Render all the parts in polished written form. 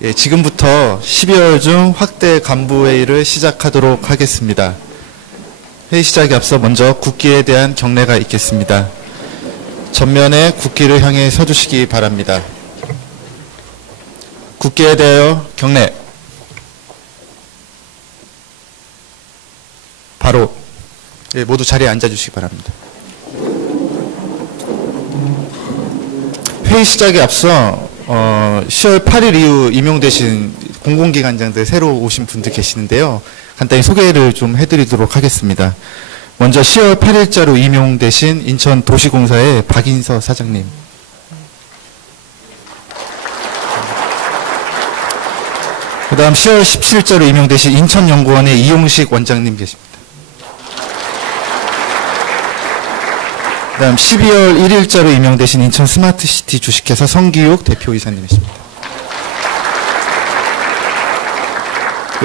예, 지금부터 12월 중 확대 간부회의를 시작하도록 하겠습니다. 회의 시작에 앞서 먼저 국기에 대한 경례가 있겠습니다. 전면에 국기를 향해 서주시기 바랍니다. 국기에 대하여 경례. 바로 예, 모두 자리에 앉아주시기 바랍니다. 회의 시작에 앞서 10월 8일 이후 임용되신 공공기관장들 새로 오신 분들 계시는데요. 간단히 소개를 좀 해드리도록 하겠습니다. 먼저 10월 8일자로 임용되신 인천도시공사의 박인서 사장님. 그 다음 10월 17일자로 임용되신 인천연구원의 이용식 원장님 계십니다. 그 다음 12월 1일자로 임명되신 인천 스마트시티 주식회사 성기욱 대표이사님이십니다.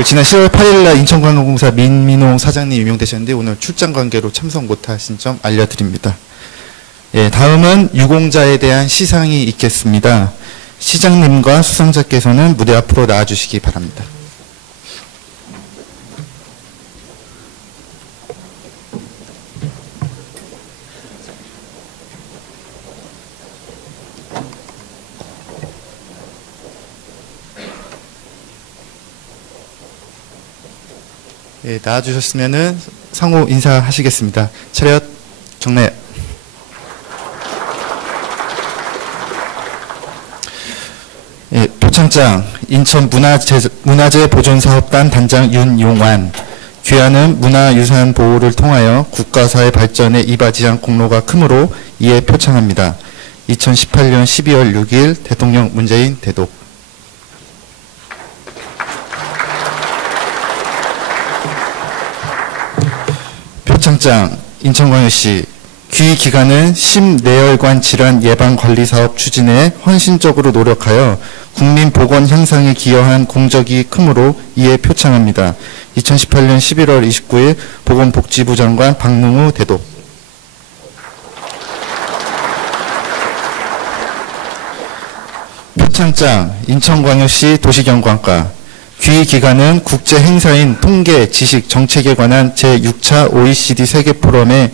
지난 10월 8일날 인천관광공사 민민홍 사장님 임명되셨는데 오늘 출장 관계로 참석 못하신 점 알려드립니다. 예, 다음은 유공자에 대한 시상이 있겠습니다. 시장님과 수상자께서는 무대 앞으로 나와주시기 바랍니다. 예, 나와주셨으면은 상호 인사하시겠습니다. 차렷, 경례. 예, 표창장, 인천문화재보존사업단 단장 윤용환. 귀하는 문화유산 보호를 통하여 국가사회 발전에 이바지한 공로가 크므로 이에 표창합니다. 2018년 12월 6일 대통령 문재인 대독. 표창장, 인천광역시 귀 기관은 심내혈관 질환 예방 관리 사업 추진에 헌신적으로 노력하여 국민 보건 향상에 기여한 공적이 크므로 이에 표창합니다. 2018년 11월 29일 보건복지부 장관 박능우 대독. 표창장, 인천광역시 도시경관과 귀 기관은 국제 행사인 통계, 지식, 정책에 관한 제6차 OECD 세계포럼의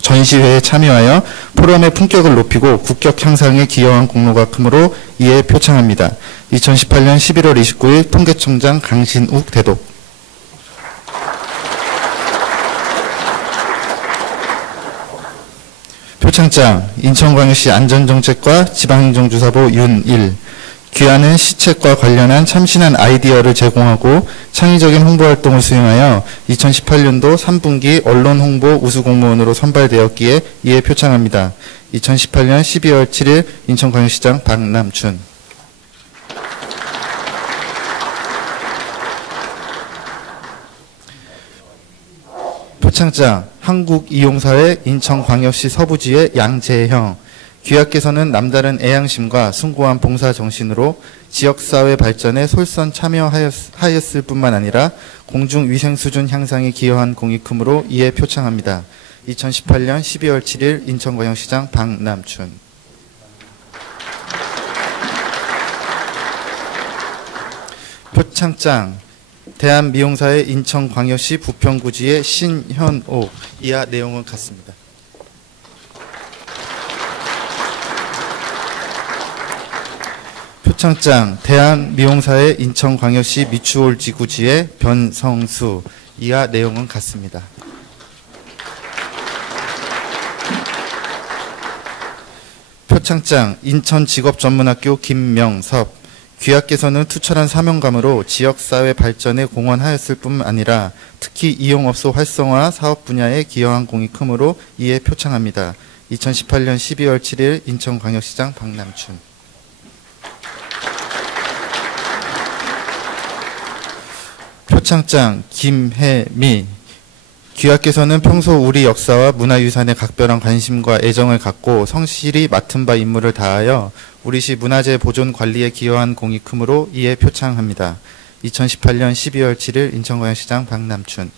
전시회에 참여하여 포럼의 품격을 높이고 국격 향상에 기여한 공로가 크므로 이에 표창합니다. 2018년 11월 29일 통계청장 강신욱 대독. 표창장, 인천광역시 안전정책과 지방행정주사부 윤일. 귀하는 시책과 관련한 참신한 아이디어를 제공하고 창의적인 홍보활동을 수행하여 2018년도 3분기 언론홍보 우수공무원으로 선발되었기에 이에 표창합니다. 2018년 12월 7일 인천광역시장 박남춘. 표창장, 한국이용사회 인천광역시 서부지의 양재형. 귀하께서는 남다른 애양심과 숭고한 봉사정신으로 지역사회 발전에 솔선 참여하였을 뿐만 아니라 공중위생수준 향상에 기여한 공이 크므로 이에 표창합니다. 2018년 12월 7일 인천광역시장 박남춘. 표창장, 대한미용사회 인천광역시 부평구지의 신현옥. 이하 내용은 같습니다. 표창장, 대한미용사회 인천광역시 미추홀지구지의 변성수. 이하 내용은 같습니다. 표창장, 인천직업전문학교 김명섭. 귀하께서는 투철한 사명감으로 지역사회 발전에 공헌하였을 뿐만 아니라 특히 이용업소 활성화 사업 분야에 기여한 공이 크므로 이에 표창합니다. 2018년 12월 7일 인천광역시장 박남춘. 표창장, 김혜미. 귀하께서는 평소 우리 역사와 문화유산에 각별한 관심과 애정을 갖고 성실히 맡은 바 임무를 다하여 우리시 문화재 보존 관리에 기여한 공이 크므로 이에 표창합니다. 2018년 12월 7일 인천광역시장 박남춘.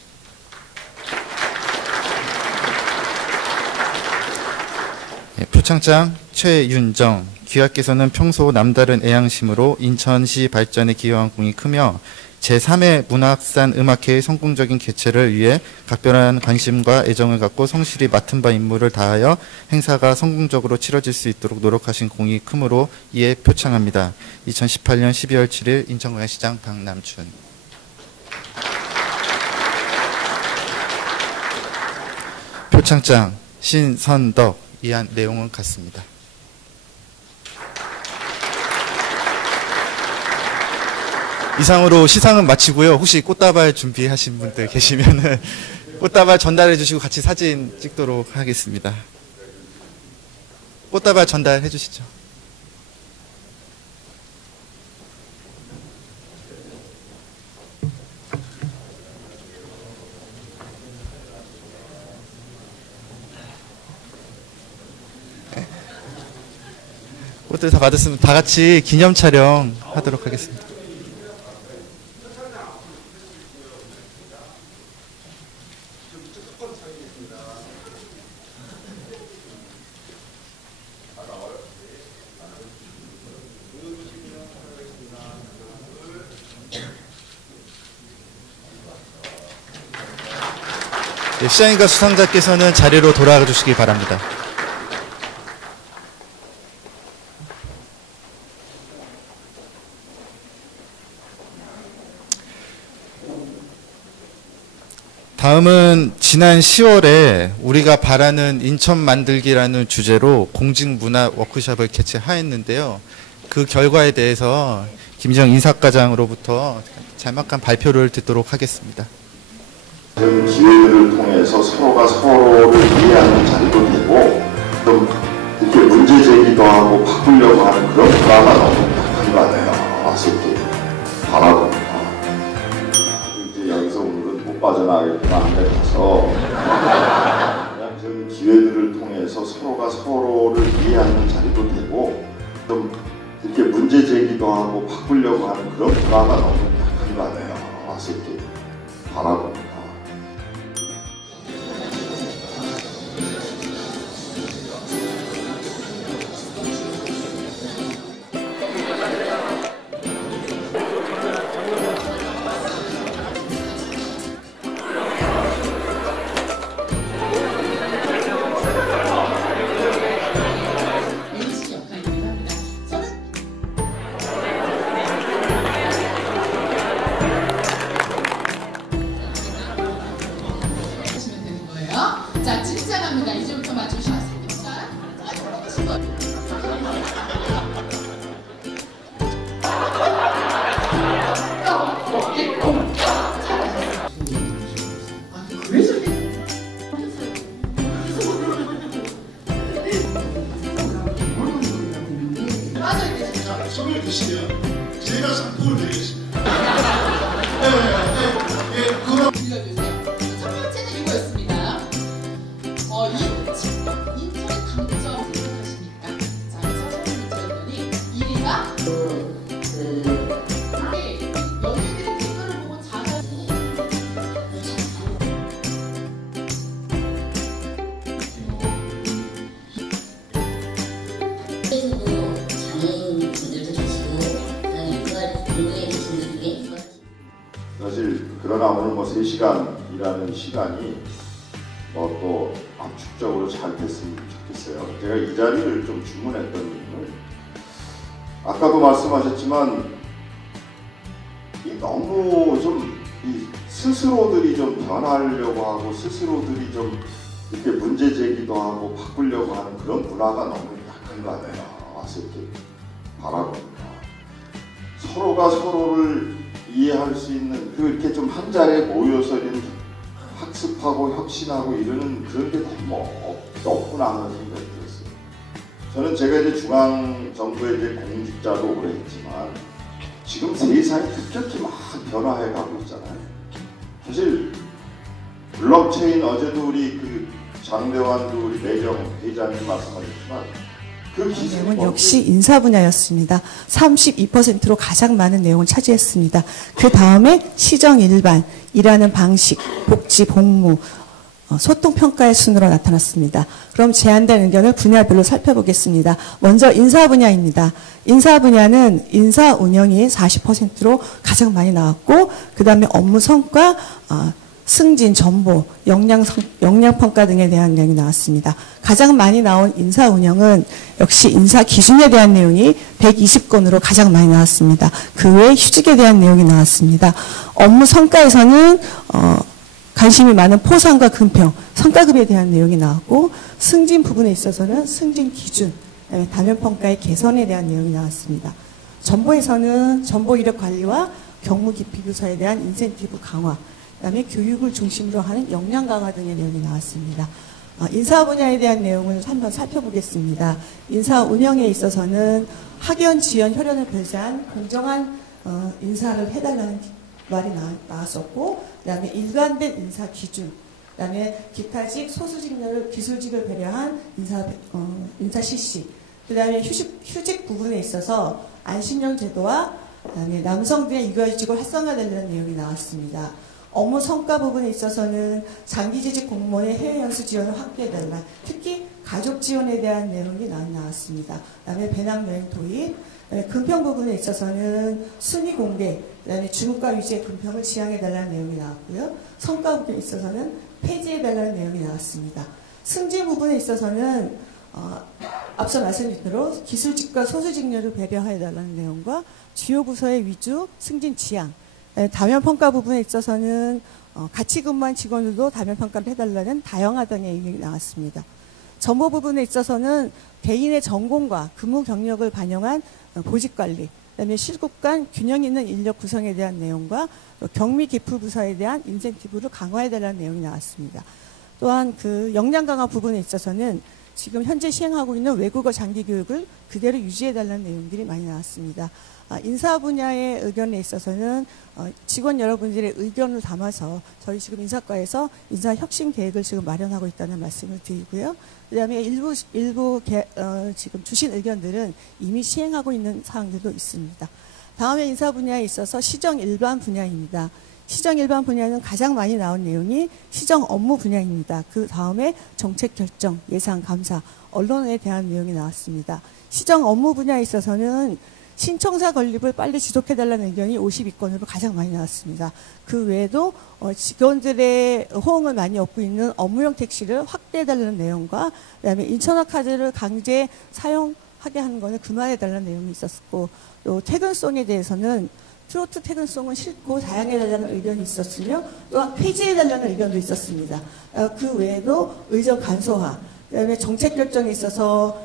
표창장, 최윤정. 귀하께서는 평소 남다른 애양심으로 인천시 발전에 기여한 공이 크며 제3회 문화학산 음악회의 성공적인 개최를 위해 각별한 관심과 애정을 갖고 성실히 맡은 바 임무를 다하여 행사가 성공적으로 치러질 수 있도록 노력하신 공이 크므로 이에 표창합니다. 2018년 12월 7일 인천광역시장 박남춘. 표창장 신선덕. 이한 내용은 같습니다. 이상으로 시상은 마치고요. 혹시 꽃다발 준비하신 분들 계시면은 꽃다발 전달해 주시고 같이 사진 찍도록 하겠습니다. 꽃다발 전달해 주시죠. 꽃들 다 받았으면 다 같이 기념 촬영 하도록 하겠습니다. 네, 시장님과 수상자께서는 자리로 돌아가 주시기 바랍니다. 다음은 지난 10월에 우리가 바라는 인천 만들기라는 주제로 공직문화 워크숍을 개최하였는데요. 그 결과에 대해서 김지영 인사과장으로부터 자막한 발표를 듣도록 하겠습니다. 이런 기회들을 통해서 서로가 서로를 이해하는 자리도 되고 좀 이렇게 문제 제기도 하고 바꾸려고 하는 그런 문화가 너무 약한 거 아니에요. 와서 이렇게 바라봅니다. 이제 여기서 오늘은 못 빠져나가겠구나 한데 가서 그냥 좀 기회들을 통해서 서로가 서로를 이해하는 자리도 되고 좀 이렇게 문제 제기도 하고 바꾸려고 하는 그런 문화가 너무 약한 거 아니에요. 와서 이렇게 바라봅니다. 자, 진짜랍니다. 이제부터 맞추셔. 삼겹살. 해보신 거. 그래서 빠져 계시죠? 손을 드시면 제가 상품을 드리겠습니다. 그럼 들려주세요. 첫 번째는 이거였습니다. 인천의 강점 생각하십니까? 자, 그래서 처음에 드렸더니 1위가 연예인들이 댓글을 보고 잘하는 장애인분들도 계시고 공부에 계신 분들이 사실 그러나 오늘 뭐 3시간이라는 시간이 또 압축적으로 잘 됐으면 좋겠어요. 제가 이 자리를 좀 주문했던 이유는 아까도 말씀하셨지만 너무 좀 스스로들이 좀 변하려고 하고 스스로들이 좀 이렇게 문제 제기도 하고 바꾸려고 하는 그런 문화가 너무 약한 거 아니에요. 와서 이렇게 바라봅니다. 서로가 서로를 이해할 수 있는 이렇게 좀 한 자리에 모여서 이런 학습하고 혁신하고 이러는 그런 게 너무 없구나 하는 생각이 들었어요. 저는 제가 이제 중앙정부의 이제 공직자도 오래 했지만 지금 세상이 급격히 막 변화해 가고 있잖아요. 사실 블록체인 어제도 우리 그 장대환도 우리 매경 회장님 말씀하셨지만 그 내용은 역시 인사 분야였습니다. 32%로 가장 많은 내용을 차지했습니다. 그 다음에 시정 일반, 일하는 방식, 복지, 복무, 소통평가의 순으로 나타났습니다. 그럼 제안된 의견을 분야별로 살펴보겠습니다. 먼저 인사 분야입니다. 인사 분야는 인사 운영이 40%로 가장 많이 나왔고, 그 다음에 업무 성과, 승진, 정보, 역량평가 등에 대한 내용이 나왔습니다. 가장 많이 나온 인사 운영은 역시 인사 기준에 대한 내용이 120건으로 가장 많이 나왔습니다. 그 외에 휴직에 대한 내용이 나왔습니다. 업무 성과에서는 관심이 많은 포상과 금평, 성과급에 대한 내용이 나왔고, 승진 부분에 있어서는 승진 기준, 단면평가의 개선에 대한 내용이 나왔습니다. 정보에서는 정보 이력 관리와 경무 기피 부서에 대한 인센티브 강화, 그다음에 교육을 중심으로 하는 역량 강화 등의 내용이 나왔습니다. 인사 분야에 대한 내용을 한번 살펴보겠습니다. 인사 운영에 있어서는 학연, 지연, 혈연을 배제한 공정한 인사를 해달라는 말이 나왔었고, 그다음에 일관된 인사 기준, 그다음에 기타직, 소수직을 기술직을 배려한 인사 실시, 그다음에 휴직 부분에 있어서 안신령 제도와 그다음에 남성들의 육아휴직을 활성화되는 내용이 나왔습니다. 업무 성과 부분에 있어서는 장기재직 공무원의 해외 연수 지원을 확대해달라. 특히 가족 지원에 대한 내용이 나왔습니다. 그다음에 배낭 여행 도입, 금평 부분에 있어서는 순위 공개, 그다음에 주무과 유지의 금평을 지향해달라는 내용이 나왔고요. 성과 부분에 있어서는 폐지해달라는 내용이 나왔습니다. 승진 부분에 있어서는 앞서 말씀드린 대로 기술직과 소수직률을 배려해달라는 내용과 주요 부서의 위주, 승진 지향, 다면평가 부분에 있어서는 같이 근무한 직원들도 다면평가를 해달라는 다양화 등의 의견이 나왔습니다. 정보 부분에 있어서는 개인의 전공과 근무 경력을 반영한 보직관리, 그다음에 실급 간 균형 있는 인력 구성에 대한 내용과 경미 기풀 부서에 대한 인센티브를 강화해달라는 내용이 나왔습니다. 또한 그 역량 강화 부분에 있어서는 지금 현재 시행하고 있는 외국어 장기 교육을 그대로 유지해달라는 내용들이 많이 나왔습니다. 인사 분야의 의견에 있어서는 직원 여러분들의 의견을 담아서 저희 지금 인사과에서 인사 혁신 계획을 지금 마련하고 있다는 말씀을 드리고요. 그다음에 일부 지금 주신 의견들은 이미 시행하고 있는 사항들도 있습니다. 다음에 인사 분야에 있어서 시정 일반 분야입니다. 시정 일반 분야는 가장 많이 나온 내용이 시정 업무 분야입니다. 그 다음에 정책 결정, 예산, 감사, 언론에 대한 내용이 나왔습니다. 시정 업무 분야에 있어서는 신청사 건립을 빨리 지속해달라는 의견이 52건으로 가장 많이 나왔습니다. 그 외에도 직원들의 호응을 많이 얻고 있는 업무용 택시를 확대해달라는 내용과 그다음에 인천화 카드를 강제 사용하게 하는 것을 그만해달라는 내용이 있었고, 또 퇴근송에 대해서는 트로트 퇴근송은 싫고 사양해달라는 의견이 있었으며 또한 폐지해달라는 의견도 있었습니다. 그 외에도 의정 간소화, 그다음에 정책 결정에 있어서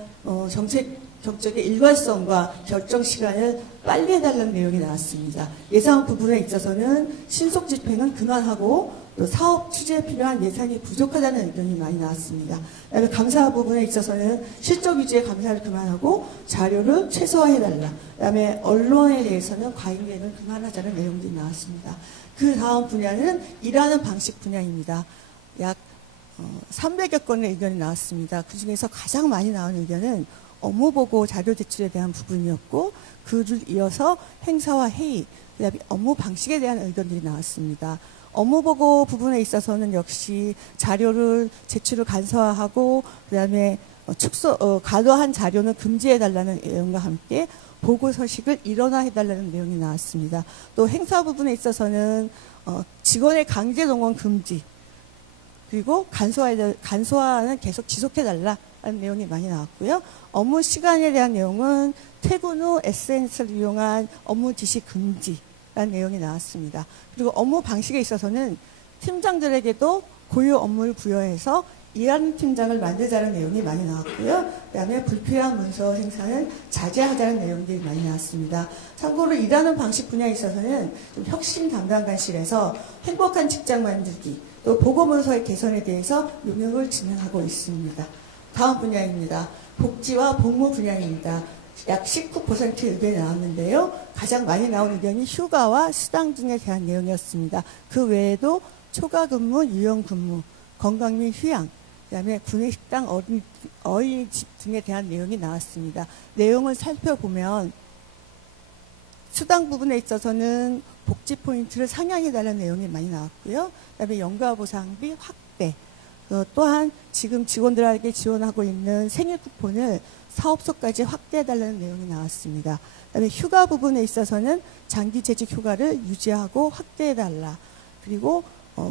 정책 격적의 일관성과 결정 시간을 빨리 해달라는 내용이 나왔습니다. 예산 부분에 있어서는 신속 집행은 그만하고 또 사업 추진에 필요한 예산이 부족하다는 의견이 많이 나왔습니다. 그다음에 감사 부분에 있어서는 실적 위주의 감사를 그만하고 자료를 최소화해달라. 그다음에 언론에 대해서는 과잉계획을 그만하자는 내용들이 나왔습니다. 그 다음 분야는 일하는 방식 분야입니다. 약 300여 건의 의견이 나왔습니다. 그중에서 가장 많이 나온 의견은 업무보고 자료 제출에 대한 부분이었고, 그를 이어서 행사와 회의, 그다음에 업무 방식에 대한 의견들이 나왔습니다. 업무보고 부분에 있어서는 역시 자료를 제출을 간소화하고, 그다음에 과도한 자료는 금지해달라는 내용과 함께 보고 서식을 일원화해달라는 내용이 나왔습니다. 또 행사 부분에 있어서는 직원의 강제 동원 금지, 그리고 간소화는 계속 지속해달라는 내용이 많이 나왔고요. 업무 시간에 대한 내용은 퇴근 후 SNS를 이용한 업무 지시 금지라는 내용이 나왔습니다. 그리고 업무 방식에 있어서는 팀장들에게도 고유 업무를 부여해서 일하는 팀장을 만들자는 내용이 많이 나왔고요. 그다음에 불필요한 문서 생산을 자제하자는 내용들이 많이 나왔습니다. 참고로 일하는 방식 분야에 있어서는 좀 혁신 담당관실에서 행복한 직장 만들기, 또 보고문서의 개선에 대해서 용역을 진행하고 있습니다. 다음 분야입니다. 복지와 복무 분야입니다. 약 19% 의견이 나왔는데요. 가장 많이 나온 의견이 휴가와 수당 등에 대한 내용이었습니다. 그 외에도 초과 근무, 유연 근무, 건강 및 휴양, 그다음에 구내식당, 어린이집 등에 대한 내용이 나왔습니다. 내용을 살펴보면 수당 부분에 있어서는 복지 포인트를 상향해달라는 내용이 많이 나왔고요. 그다음에 연가보상비 확대, 또한 지금 직원들에게 지원하고 있는 생일 쿠폰을 사업소까지 확대해달라는 내용이 나왔습니다. 그다음에 휴가 부분에 있어서는 장기 재직 휴가를 유지하고 확대해달라. 그리고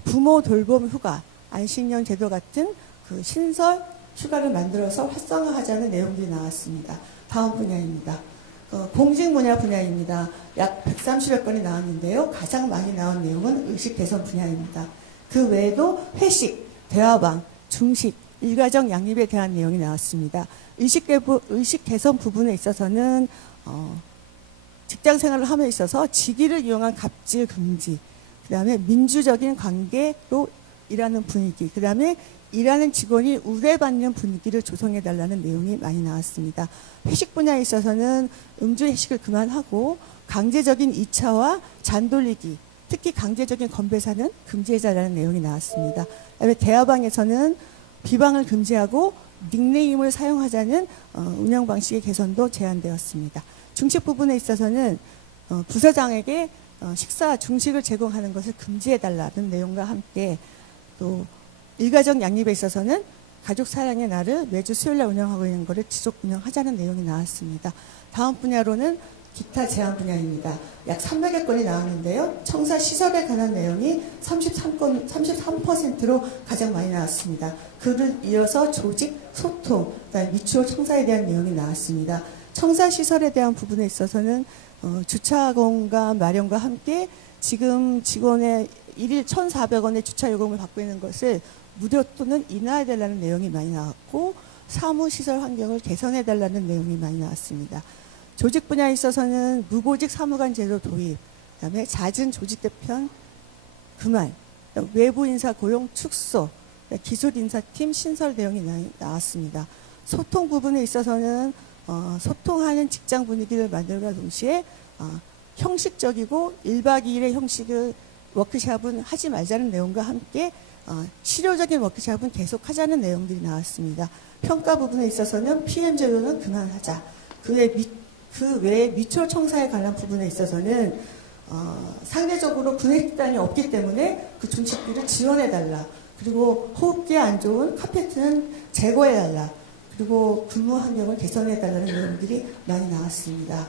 부모 돌봄 휴가, 안식년 제도 같은 그 신설 휴가를 만들어서 활성화하자는 내용들이 나왔습니다. 다음 분야입니다. 공직 분야입니다. 약 130여 건이 나왔는데요. 가장 많이 나온 내용은 의식 개선 분야입니다. 그 외에도 회식, 대화방, 중식, 일가정 양립에 대한 내용이 나왔습니다. 의식 개선 부분에 있어서는 직장 생활을 함에 있어서 직위를 이용한 갑질 금지, 그 다음에 민주적인 관계로 일하는 분위기, 그 다음에 일하는 직원이 우대받는 분위기를 조성해달라는 내용이 많이 나왔습니다. 회식 분야에 있어서는 음주 회식을 그만하고 강제적인 2차와 잔 돌리기, 특히 강제적인 건배사는 금지해달라는 내용이 나왔습니다. 그다음에 대화방에서는 비방을 금지하고 닉네임을 사용하자는 운영 방식의 개선도 제안되었습니다. 중식 부분에 있어서는 부서장에게 중식을 제공하는 것을 금지해달라는 내용과 함께 또 일가정 양립에 있어서는 가족 사랑의 날을 매주 수요일날 운영하고 있는 것을 지속 운영하자는 내용이 나왔습니다. 다음 분야로는 기타 제한 분야입니다. 약 300여 건이 나왔는데요. 청사 시설에 관한 내용이 33%로 가장 많이 나왔습니다. 그를 이어서 조직, 소통, 미추홀 청사에 대한 내용이 나왔습니다. 청사 시설에 대한 부분에 있어서는 주차 공간 마련과 함께 지금 직원의 일일 1,400원의 주차 요금을 받고 있는 것을 무료 또는 인하해달라는 내용이 많이 나왔고 사무시설 환경을 개선해달라는 내용이 많이 나왔습니다. 조직 분야에 있어서는 무보직 사무관 제도 도입, 그다음에 잦은 조직 개편 그만, 외부 인사 고용 축소, 기술 인사팀 신설 내용이 나왔습니다. 소통 부분에 있어서는 소통하는 직장 분위기를 만들과 동시에 형식적이고 1박 2일의 형식을 워크숍은 하지 말자는 내용과 함께 실효적인 워크숍은 계속하자는 내용들이 나왔습니다. 평가 부분에 있어서는 PM 제도는 그만하자. 그 외에 미추홀 청사에 관한 부분에 있어서는 상대적으로 분해기단이 없기 때문에 그 중식비를 지원해달라. 그리고 호흡기에 안 좋은 카페트는 제거해달라. 그리고 근무 환경을 개선해달라는 내용들이 많이 나왔습니다.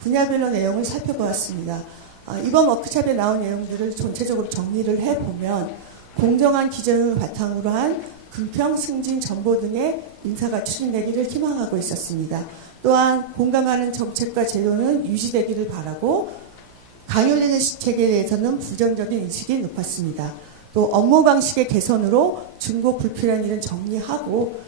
분야별로 내용을 살펴보았습니다. 이번 워크숍에 나온 내용들을 전체적으로 정리를 해보면 공정한 기준을 바탕으로 한 금평, 승진, 정보 등의 인사가 추진되기를 희망하고 있었습니다. 또한 공감하는 정책과 제도는 유지되기를 바라고 강요되는 시책에 대해서는 부정적인 인식이 높았습니다. 또 업무 방식의 개선으로 중고 불필요한 일은 정리하고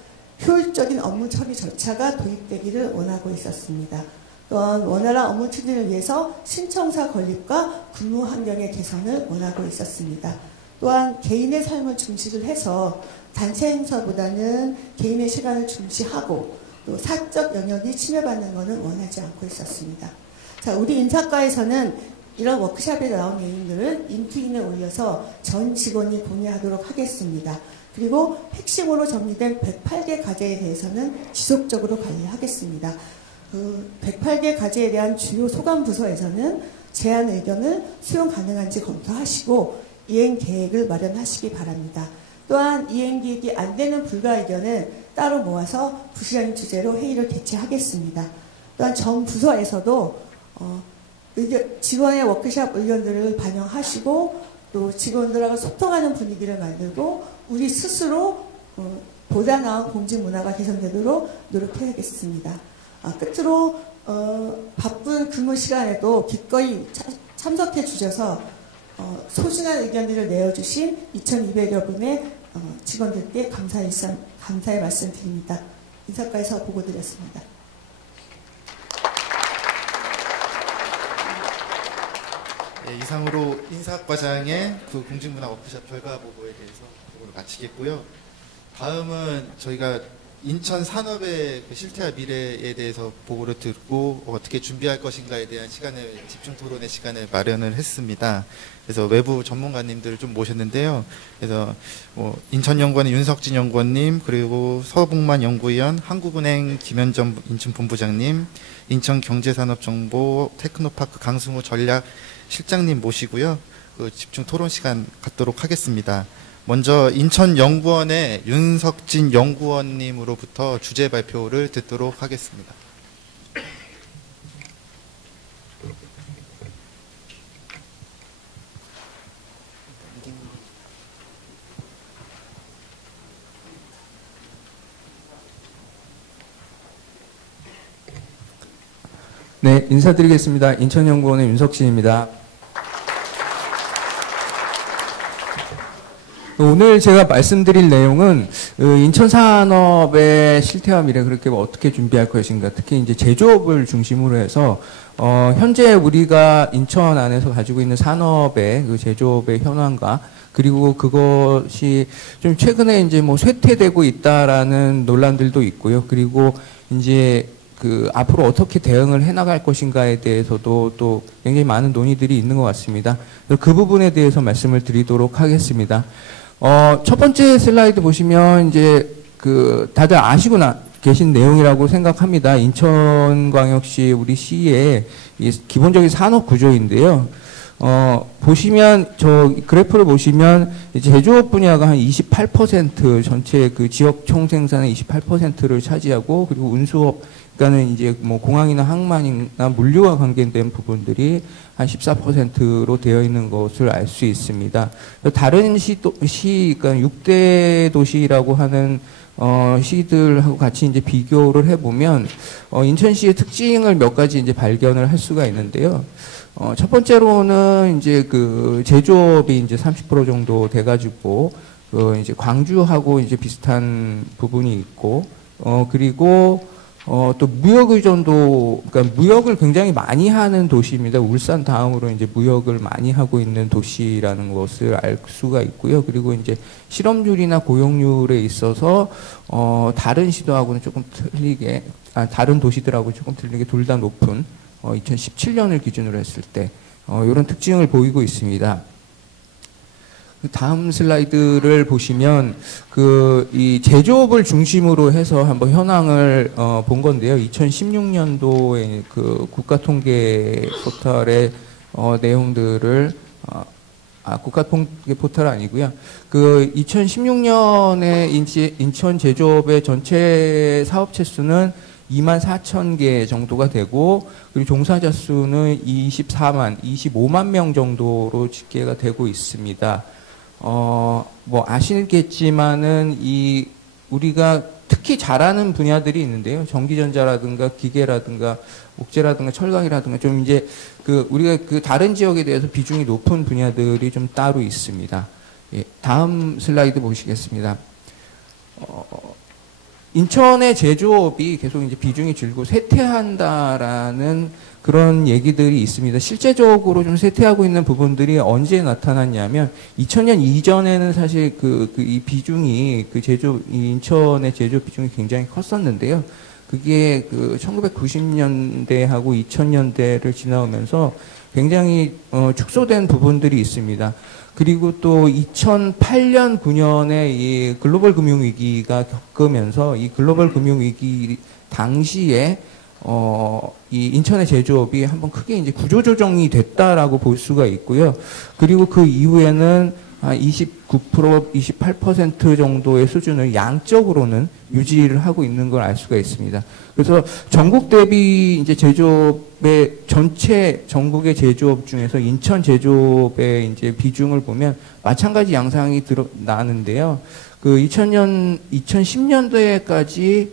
효율적인 업무 처리 절차가 도입되기를 원하고 있었습니다. 또한 원활한 업무 추진을 위해서 신청사 건립과 근무 환경의 개선을 원하고 있었습니다. 또한 개인의 삶을 중시를 해서 단체 행사보다는 개인의 시간을 중시하고 또 사적 영역이 침해받는 것은 원하지 않고 있었습니다. 자, 우리 인사과에서는 이런 워크숍에 나온 내용들을 인투인에 올려서 전 직원이 동의하도록 하겠습니다. 그리고 핵심으로 정리된 108개 과제에 대해서는 지속적으로 관리하겠습니다. 그 108개 과제에 대한 주요 소관 부서에서는 제안 의견을 수용 가능한지 검토하시고 이행 계획을 마련하시기 바랍니다. 또한 이행 계획이 안 되는 불가 의견은 따로 모아서 부시적인 주제로 회의를 개최하겠습니다. 또한 전 부서에서도 직원의 워크숍 의견들을 반영하시고 또 직원들하고 소통하는 분위기를 만들고 우리 스스로 보다 나은 공직 문화가 개선되도록 노력해야겠습니다. 끝으로 바쁜 근무 시간에도 기꺼이 참석해 주셔서 소중한 의견들을 내어주신 2,200여 분의 직원들께 감사의 말씀 드립니다. 인사과에서 보고드렸습니다. 네, 이상으로 인사과장의 그 공직문화 워크숍 결과 보고에 대해서 보고를 마치겠고요. 다음은 저희가 인천 산업의 그 실태와 미래에 대해서 보고를 듣고 어떻게 준비할 것인가에 대한 집중 토론의 시간을 마련을 했습니다. 그래서 외부 전문가님들을 좀 모셨는데요. 그래서 인천연구원의 윤석진 연구원님, 그리고 서복만 연구위원, 한국은행 김현정 인천본부장님, 인천경제산업정보 테크노파크 강승우 전략실장님 모시고요. 그 집중 토론 시간 갖도록 하겠습니다. 먼저 인천연구원의 윤석진 연구원님으로부터 주제 발표를 듣도록 하겠습니다. 네, 인사드리겠습니다. 인천연구원의 윤석진입니다. 오늘 제가 말씀드릴 내용은 인천 산업의 실태와 미래 그렇게 어떻게 준비할 것인가, 특히 이제 제조업을 중심으로 해서 현재 우리가 인천 안에서 가지고 있는 산업의 그 제조업의 현황과 그리고 그것이 좀 최근에 이제 뭐 쇠퇴되고 있다라는 논란들도 있고요. 그리고 이제 그 앞으로 어떻게 대응을 해나갈 것인가에 대해서도 또 굉장히 많은 논의들이 있는 것 같습니다. 그 부분에 대해서 말씀을 드리도록 하겠습니다. 첫 번째 슬라이드 보시면 이제 그 다들 아시고 계신 내용이라고 생각합니다. 인천광역시 우리 시의 이 기본적인 산업 구조인데요. 보시면 저 그래프를 보시면 이제 제조업 분야가 한 28% 전체 그 지역 총생산의 28%를 차지하고, 그리고 운수업 그러니까는 이제 뭐 공항이나 항만이나 물류와 관계된 부분들이 한 14%로 되어 있는 것을 알 수 있습니다. 다른 그러니까 6대 도시라고 하는 시들하고 같이 이제 비교를 해보면 인천시의 특징을 몇 가지 이제 발견을 할 수가 있는데요. 첫 번째로는 이제 그 제조업이 이제 30% 정도 돼가지고 이제 광주하고 이제 비슷한 부분이 있고, 그리고 또 무역 의존도, 그러니까 무역을 굉장히 많이 하는 도시입니다. 울산 다음으로 이제 무역을 많이 하고 있는 도시라는 것을 알 수가 있고요. 그리고 이제 실업률이나 고용률에 있어서 다른 시도하고는 조금 틀리게, 다른 도시들하고 조금 틀리게 둘 다 높은 2017년을 기준으로 했을 때 이런 특징을 보이고 있습니다. 다음 슬라이드를 보시면 이 제조업을 중심으로 해서 한번 현황을 본 건데요. 2016년도에 그 국가통계 포털의 내용들을 국가통계 포털 아니고요. 그 2016년에 인천 제조업의 전체 사업체 수는 24,000개 정도가 되고, 그리고 종사자 수는 25만 명 정도로 집계가 되고 있습니다. 뭐 아시겠지만은 우리가 특히 잘하는 분야들이 있는데요. 전기전자라든가 기계라든가 목재라든가 철강이라든가 좀 이제 우리가 그 다른 지역에 대해서 비중이 높은 분야들이 좀 따로 있습니다. 예, 다음 슬라이드 보시겠습니다. 인천의 제조업이 계속 이제 비중이 줄고 쇠퇴한다라는 그런 얘기들이 있습니다. 실제적으로 좀 쇠퇴하고 있는 부분들이 언제 나타났냐면 2000년 이전에는 사실 이 비중이 인천의 제조업 비중이 굉장히 컸었는데요. 그게 1990년대하고 2000년대를 지나오면서 굉장히 축소된 부분들이 있습니다. 그리고 또 2008년, 9년에 이 글로벌 금융위기가 겪으면서 이 글로벌 금융위기 당시에 이 인천의 제조업이 한번 크게 이제 구조조정이 됐다라고 볼 수가 있고요. 그리고 그 이후에는 한 29%, 28% 정도의 수준을 양적으로는 유지를 하고 있는 걸 알 수가 있습니다. 그래서 전국 대비 이제 제조업의 전체 전국의 제조업 중에서 인천 제조업의 이제 비중을 보면 마찬가지 양상이 나는데요. 2010년도에까지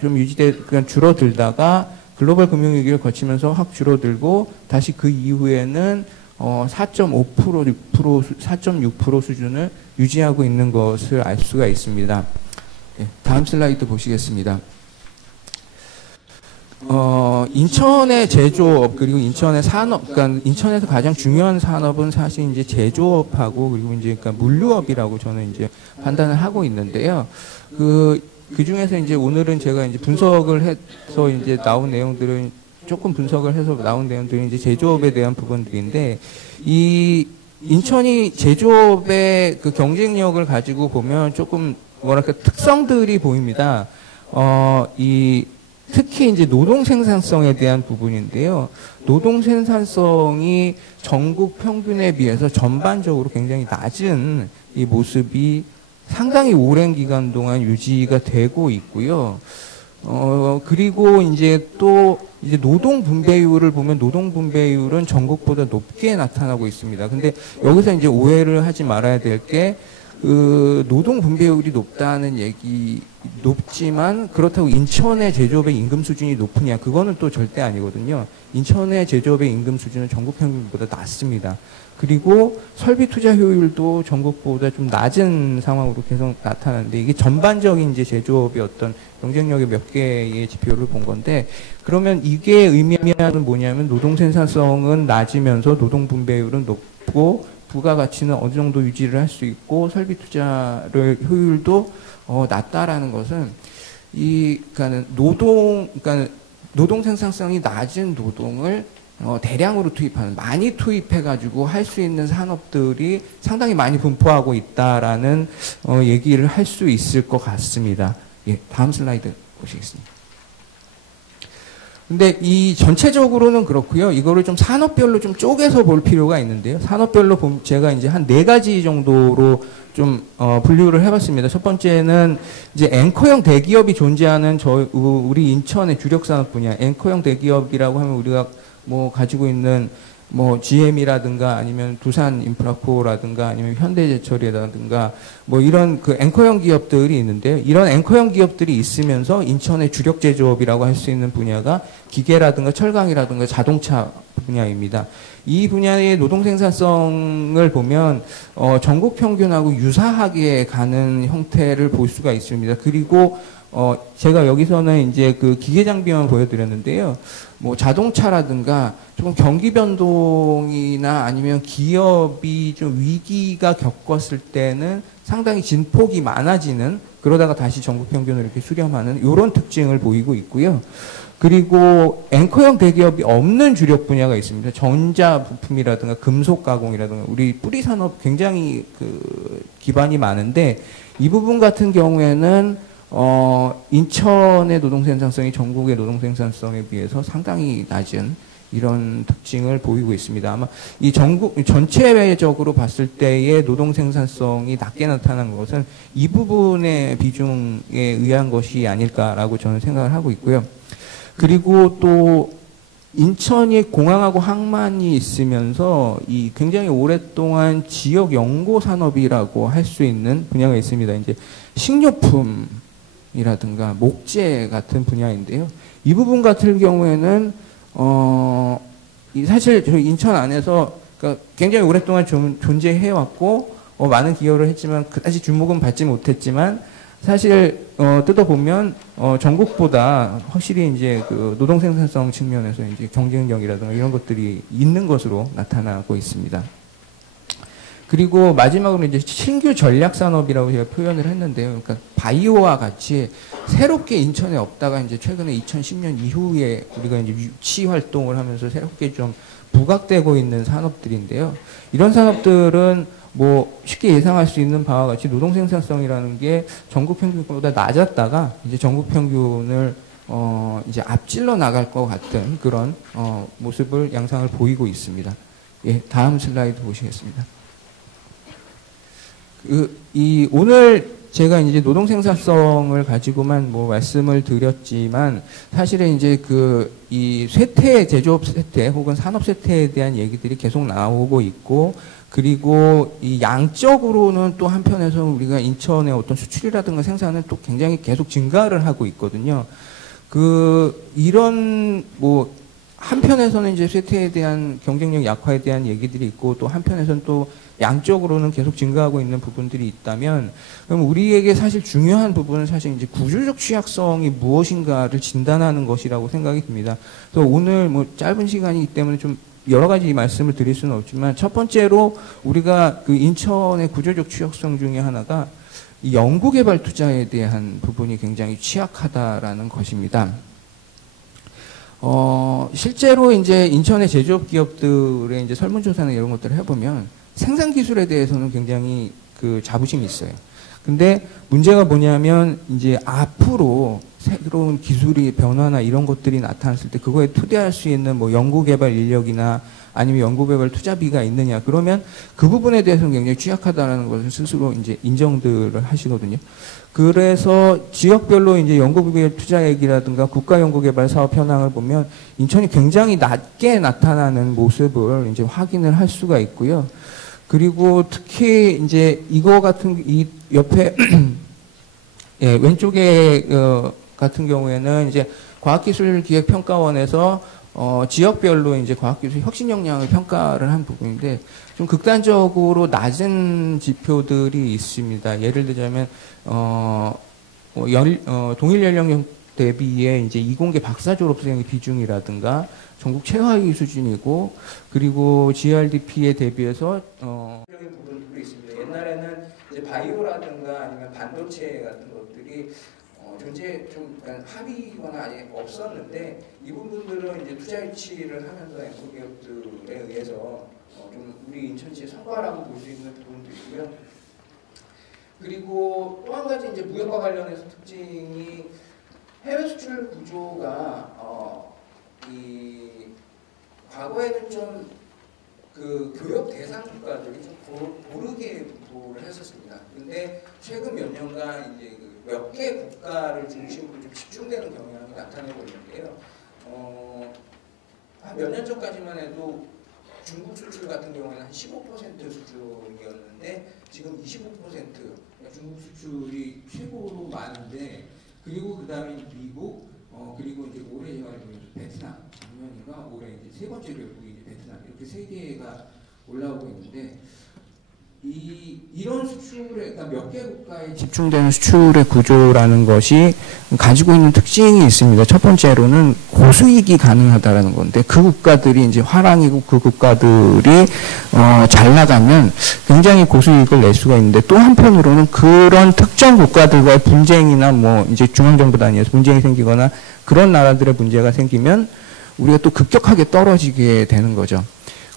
좀 그냥 줄어들다가 글로벌 금융위기를 거치면서 확 줄어들고 다시 그 이후에는 4.5%, 4.6% 수준을 유지하고 있는 것을 알 수가 있습니다. 예, 다음 슬라이드 보시겠습니다. 인천의 제조업 그리고 인천의 산업, 그러니까 인천에서 가장 중요한 산업은 사실 이제 제조업하고 그리고 이제 그러니까 물류업이라고 저는 이제 판단을 하고 있는데요. 그 중에서 이제 오늘은 제가 이제 분석을 해서 이제 나온 내용들은 조금 분석을 해서 나온 내용들은 이제 제조업에 대한 부분들인데, 이 인천이 제조업의 그 경쟁력을 가지고 보면 조금 뭐랄까 특성들이 보입니다. 특히 이제 노동 생산성에 대한 부분인데요. 노동 생산성이 전국 평균에 비해서 전반적으로 굉장히 낮은 이 모습이 상당히 오랜 기간 동안 유지가 되고 있고요. 그리고 이제 또 이제 노동 분배율을 보면 노동 분배율은 전국보다 높게 나타나고 있습니다. 근데 여기서 이제 오해를 하지 말아야 될 게 그 노동 분배율이 높다는 얘기 높지만 그렇다고 인천의 제조업의 임금 수준이 높으냐 그거는 또 절대 아니거든요. 인천의 제조업의 임금 수준은 전국 평균보다 낮습니다. 그리고 설비 투자 효율도 전국보다 좀 낮은 상황으로 계속 나타나는데 이게 전반적인 이제 제조업의 어떤 경쟁력의 몇 개의 지표를 본 건데 그러면 이게 의미하는 뭐냐면 노동 생산성은 낮으면서 노동 분배율은 높고 부가가치는 어느 정도 유지를 할 수 있고 설비 투자를 효율도 낮다라는 것은 그러니까 노동 생산성이 낮은 노동을 대량으로 투입하는 많이 투입해가지고 할 수 있는 산업들이 상당히 많이 분포하고 있다라는 얘기를 할 수 있을 것 같습니다. 예, 다음 슬라이드 보시겠습니다. 근데 이 전체적으로는 그렇고요. 이거를 좀 산업별로 좀 쪼개서 볼 필요가 있는데요. 산업별로 제가 이제 한 4가지 정도로 좀 분류를 해봤습니다. 첫 번째는 이제 앵커형 대기업이 존재하는 우리 인천의 주력 산업 분야, 앵커형 대기업이라고 하면 우리가 뭐 가지고 있는 뭐 GM이라든가 아니면 두산 인프라코라든가 아니면 현대제철이라든가 뭐 이런 그 앵커형 기업들이 있는데요. 이런 앵커형 기업들이 있으면서 인천의 주력 제조업이라고 할 수 있는 분야가 기계라든가 철강이라든가 자동차 분야입니다. 이 분야의 노동 생산성을 보면 전국 평균하고 유사하게 가는 형태를 볼 수가 있습니다. 그리고 제가 여기서는 이제 그 기계 장비만 보여드렸는데요. 뭐 자동차라든가 조금 경기 변동이나 아니면 기업이 좀 위기가 겪었을 때는 상당히 진폭이 많아지는 그러다가 다시 전국 평균을 이렇게 수렴하는 이런 특징을 보이고 있고요. 그리고 앵커형 대기업이 없는 주력 분야가 있습니다. 전자 부품이라든가 금속 가공이라든가 우리 뿌리 산업 굉장히 그 기반이 많은데 이 부분 같은 경우에는 인천의 노동 생산성이 전국의 노동 생산성에 비해서 상당히 낮은 이런 특징을 보이고 있습니다. 아마 이 전체적으로 봤을 때의 노동 생산성이 낮게 나타난 것은 이 부분의 비중에 의한 것이 아닐까라고 저는 생각을 하고 있고요. 그리고 또 인천이 공항하고 항만이 있으면서 이 굉장히 오랫동안 지역 연고 산업이라고 할 수 있는 분야가 있습니다. 이제 식료품이라든가 목재 같은 분야인데요. 이 부분 같은 경우에는 사실 저희 인천 안에서 그러니까 굉장히 오랫동안 존재해 왔고 많은 기여를 했지만 그다지 주목은 받지 못했지만 사실 뜯어보면 전국보다 확실히 이제 그 노동 생산성 측면에서 이제 경쟁력이라든가 이런 것들이 있는 것으로 나타나고 있습니다. 그리고 마지막으로 이제 신규 전략 산업이라고 제가 표현을 했는데요. 그러니까 바이오와 같이 새롭게 인천에 없다가 이제 최근에 2010년 이후에 우리가 이제 유치 활동을 하면서 새롭게 좀 부각되고 있는 산업들인데요. 이런 산업들은 뭐 쉽게 예상할 수 있는 바와 같이 노동 생산성이라는 게 전국 평균보다 낮았다가 이제 전국 평균을 이제 앞질러 나갈 것 같은 그런 모습을 양상을 보이고 있습니다. 예, 다음 슬라이드 보시겠습니다. 오늘 제가 이제 노동 생산성을 가지고만 뭐 말씀을 드렸지만 사실은 이제 이 쇠퇴, 제조업 쇠퇴 혹은 산업 쇠퇴에 대한 얘기들이 계속 나오고 있고 그리고 이 양적으로는 또 한편에서 우리가 인천의 어떤 수출이라든가 생산은 또 굉장히 계속 증가를 하고 있거든요. 이런 뭐 한편에서는 이제 쇠퇴에 대한 경쟁력 약화에 대한 얘기들이 있고 또 한편에서는 또 양적으로는 계속 증가하고 있는 부분들이 있다면 그럼 우리에게 사실 중요한 부분은 사실 이제 구조적 취약성이 무엇인가를 진단하는 것이라고 생각이 듭니다. 그래서 오늘 뭐 짧은 시간이기 때문에 좀 여러 가지 말씀을 드릴 수는 없지만 첫 번째로 우리가 그 인천의 구조적 취약성 중에 하나가 이 연구개발 투자에 대한 부분이 굉장히 취약하다라는 것입니다. 실제로 이제 인천의 제조업 기업들의 이제 설문조사나 이런 것들을 해보면 생산 기술에 대해서는 굉장히 그 자부심이 있어요. 근데 문제가 뭐냐면 이제 앞으로 새로운 기술이 변화나 이런 것들이 나타났을 때 그거에 투자할 수 있는 뭐 연구개발 인력이나 아니면 연구개발 투자비가 있느냐. 그러면 그 부분에 대해서는 굉장히 취약하다는 것을 스스로 이제 인정들을 하시거든요. 그래서 지역별로 이제 연구개발 투자액이라든가 국가연구개발 사업 현황을 보면 인천이 굉장히 낮게 나타나는 모습을 이제 확인을 할 수가 있고요. 그리고 특히 이제 이거 같은 이 옆에 예, 왼쪽에 같은 경우에는 이제 과학기술기획평가원에서 지역별로 이제 과학기술 혁신 역량을 평가를 한 부분인데 좀 극단적으로 낮은 지표들이 있습니다. 예를 들자면 동일 연령형 대비에 이제 이공계 박사 졸업생의 비중이라든가 전국 최하위 수준이고 그리고 GRDP에 대비해서 적인 부분들이 있습니다. 옛날에는 이제 바이오라든가 아니면 반도체 같은 것들이 존재 좀 합의거나 아예 없었는데 이 부분들은 이제 투자 유치를 하면서 앵커기업들에 의해서 좀 우리 인천시의 성과라고 볼 수 있는 부분도 있고요. 그리고 또 한 가지 이제 무역과 관련해서 특징이 해외 수출 구조가 이 과거에는 좀 그 교역 대상 국가들이 좀 고르게 분포를 했었습니다. 근데 최근 몇 년간 이제 몇 개 국가를 중심으로 좀 집중되는 경향이 나타나고 있는데요. 한 몇 년 전까지만 해도 중국 수출 같은 경우에는 한 15% 수준이었는데 지금 25% 중국 수출이 최고로 많은데 그리고 그 다음에 미국 그리고 이제 올해 제가 알기로는 베트남 작년인가 올해 이제 세 번째로 이제 베트남 이렇게 세 개가 올라오고 있는데 이런 수출에 그러니까 몇 개 국가에 집중되는 수출의 구조라는 것이 가지고 있는 특징이 있습니다. 첫 번째로는 고수익이 가능하다라는 건데 그 국가들이 이제 화랑이고 그 국가들이 잘 나가면 굉장히 고수익을 낼 수가 있는데 또 한편으로는 그런 특정 국가들과의 분쟁이나 뭐 이제 중앙정부 단위에서 분쟁이 생기거나 그런 나라들의 문제가 생기면 우리가 또 급격하게 떨어지게 되는 거죠.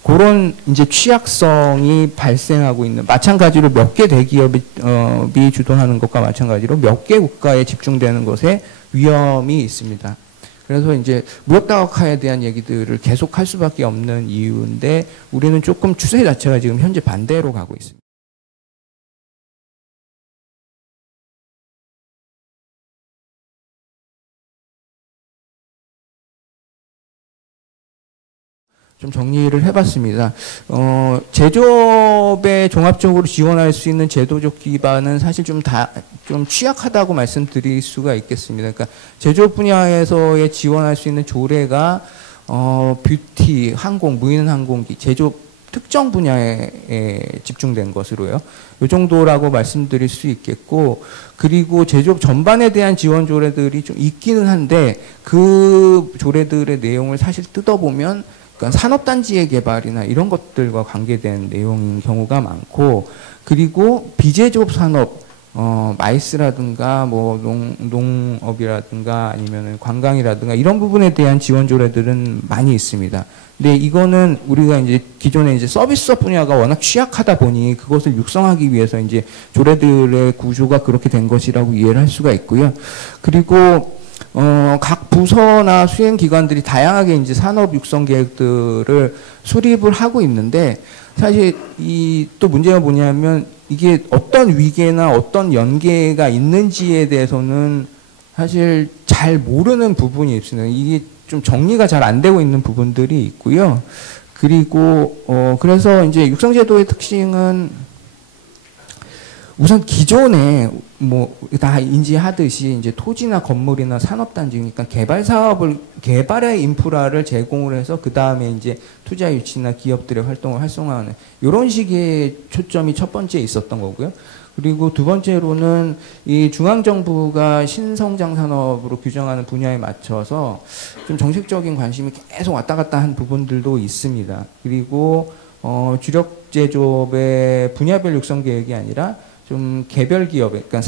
그런 이제 취약성이 발생하고 있는 마찬가지로 몇 개 대기업이 주도하는 것과 마찬가지로 몇 개 국가에 집중되는 것에 위험이 있습니다. 그래서 이제 무역다각화에 대한 얘기들을 계속 할 수밖에 없는 이유인데 우리는 조금 추세 자체가 지금 현재 반대로 가고 있습니다. 좀 정리를 해봤습니다. 제조업에 종합적으로 지원할 수 있는 제도적 기반은 사실 좀 취약하다고 말씀드릴 수가 있겠습니다. 그러니까 제조업 분야에서의 지원할 수 있는 조례가 뷰티, 항공, 무인 항공기, 제조업 특정 분야에 집중된 것으로요. 이 정도라고 말씀드릴 수 있겠고, 그리고 제조업 전반에 대한 지원 조례들이 좀 있기는 한데 그 조례들의 내용을 사실 뜯어보면 그러니까 산업단지의 개발이나 이런 것들과 관계된 내용인 경우가 많고, 그리고 비제조업 산업, 마이스라든가 뭐 농업이라든가 아니면 관광이라든가 이런 부분에 대한 지원 조례들은 많이 있습니다. 근데 이거는 우리가 이제 기존에 이제 서비스업 분야가 워낙 취약하다 보니 그것을 육성하기 위해서 이제 조례들의 구조가 그렇게 된 것이라고 이해를 할 수가 있고요. 그리고 각 부서나 수행기관들이 다양하게 이제 산업 육성 계획들을 수립을 하고 있는데, 사실 또 문제가 뭐냐면 이게 어떤 위계나 어떤 연계가 있는지에 대해서는 사실 잘 모르는 부분이 있습니다. 이게 좀 정리가 잘 안 되고 있는 부분들이 있고요. 그리고 그래서 이제 육성제도의 특징은 우선 기존에 뭐 다 인지하듯이 이제 토지나 건물이나 산업단지, 그러니까 개발의 인프라를 제공을 해서 그 다음에 이제 투자 유치나 기업들의 활동을 활성화하는 이런 식의 초점이 첫 번째 있었던 거고요. 그리고 두 번째로는 이 중앙정부가 신성장 산업으로 규정하는 분야에 맞춰서 좀 정책적인 관심이 계속 왔다 갔다 한 부분들도 있습니다. 그리고 주력 제조업의 분야별 육성 계획이 아니라 좀 개별 기업, 그러니까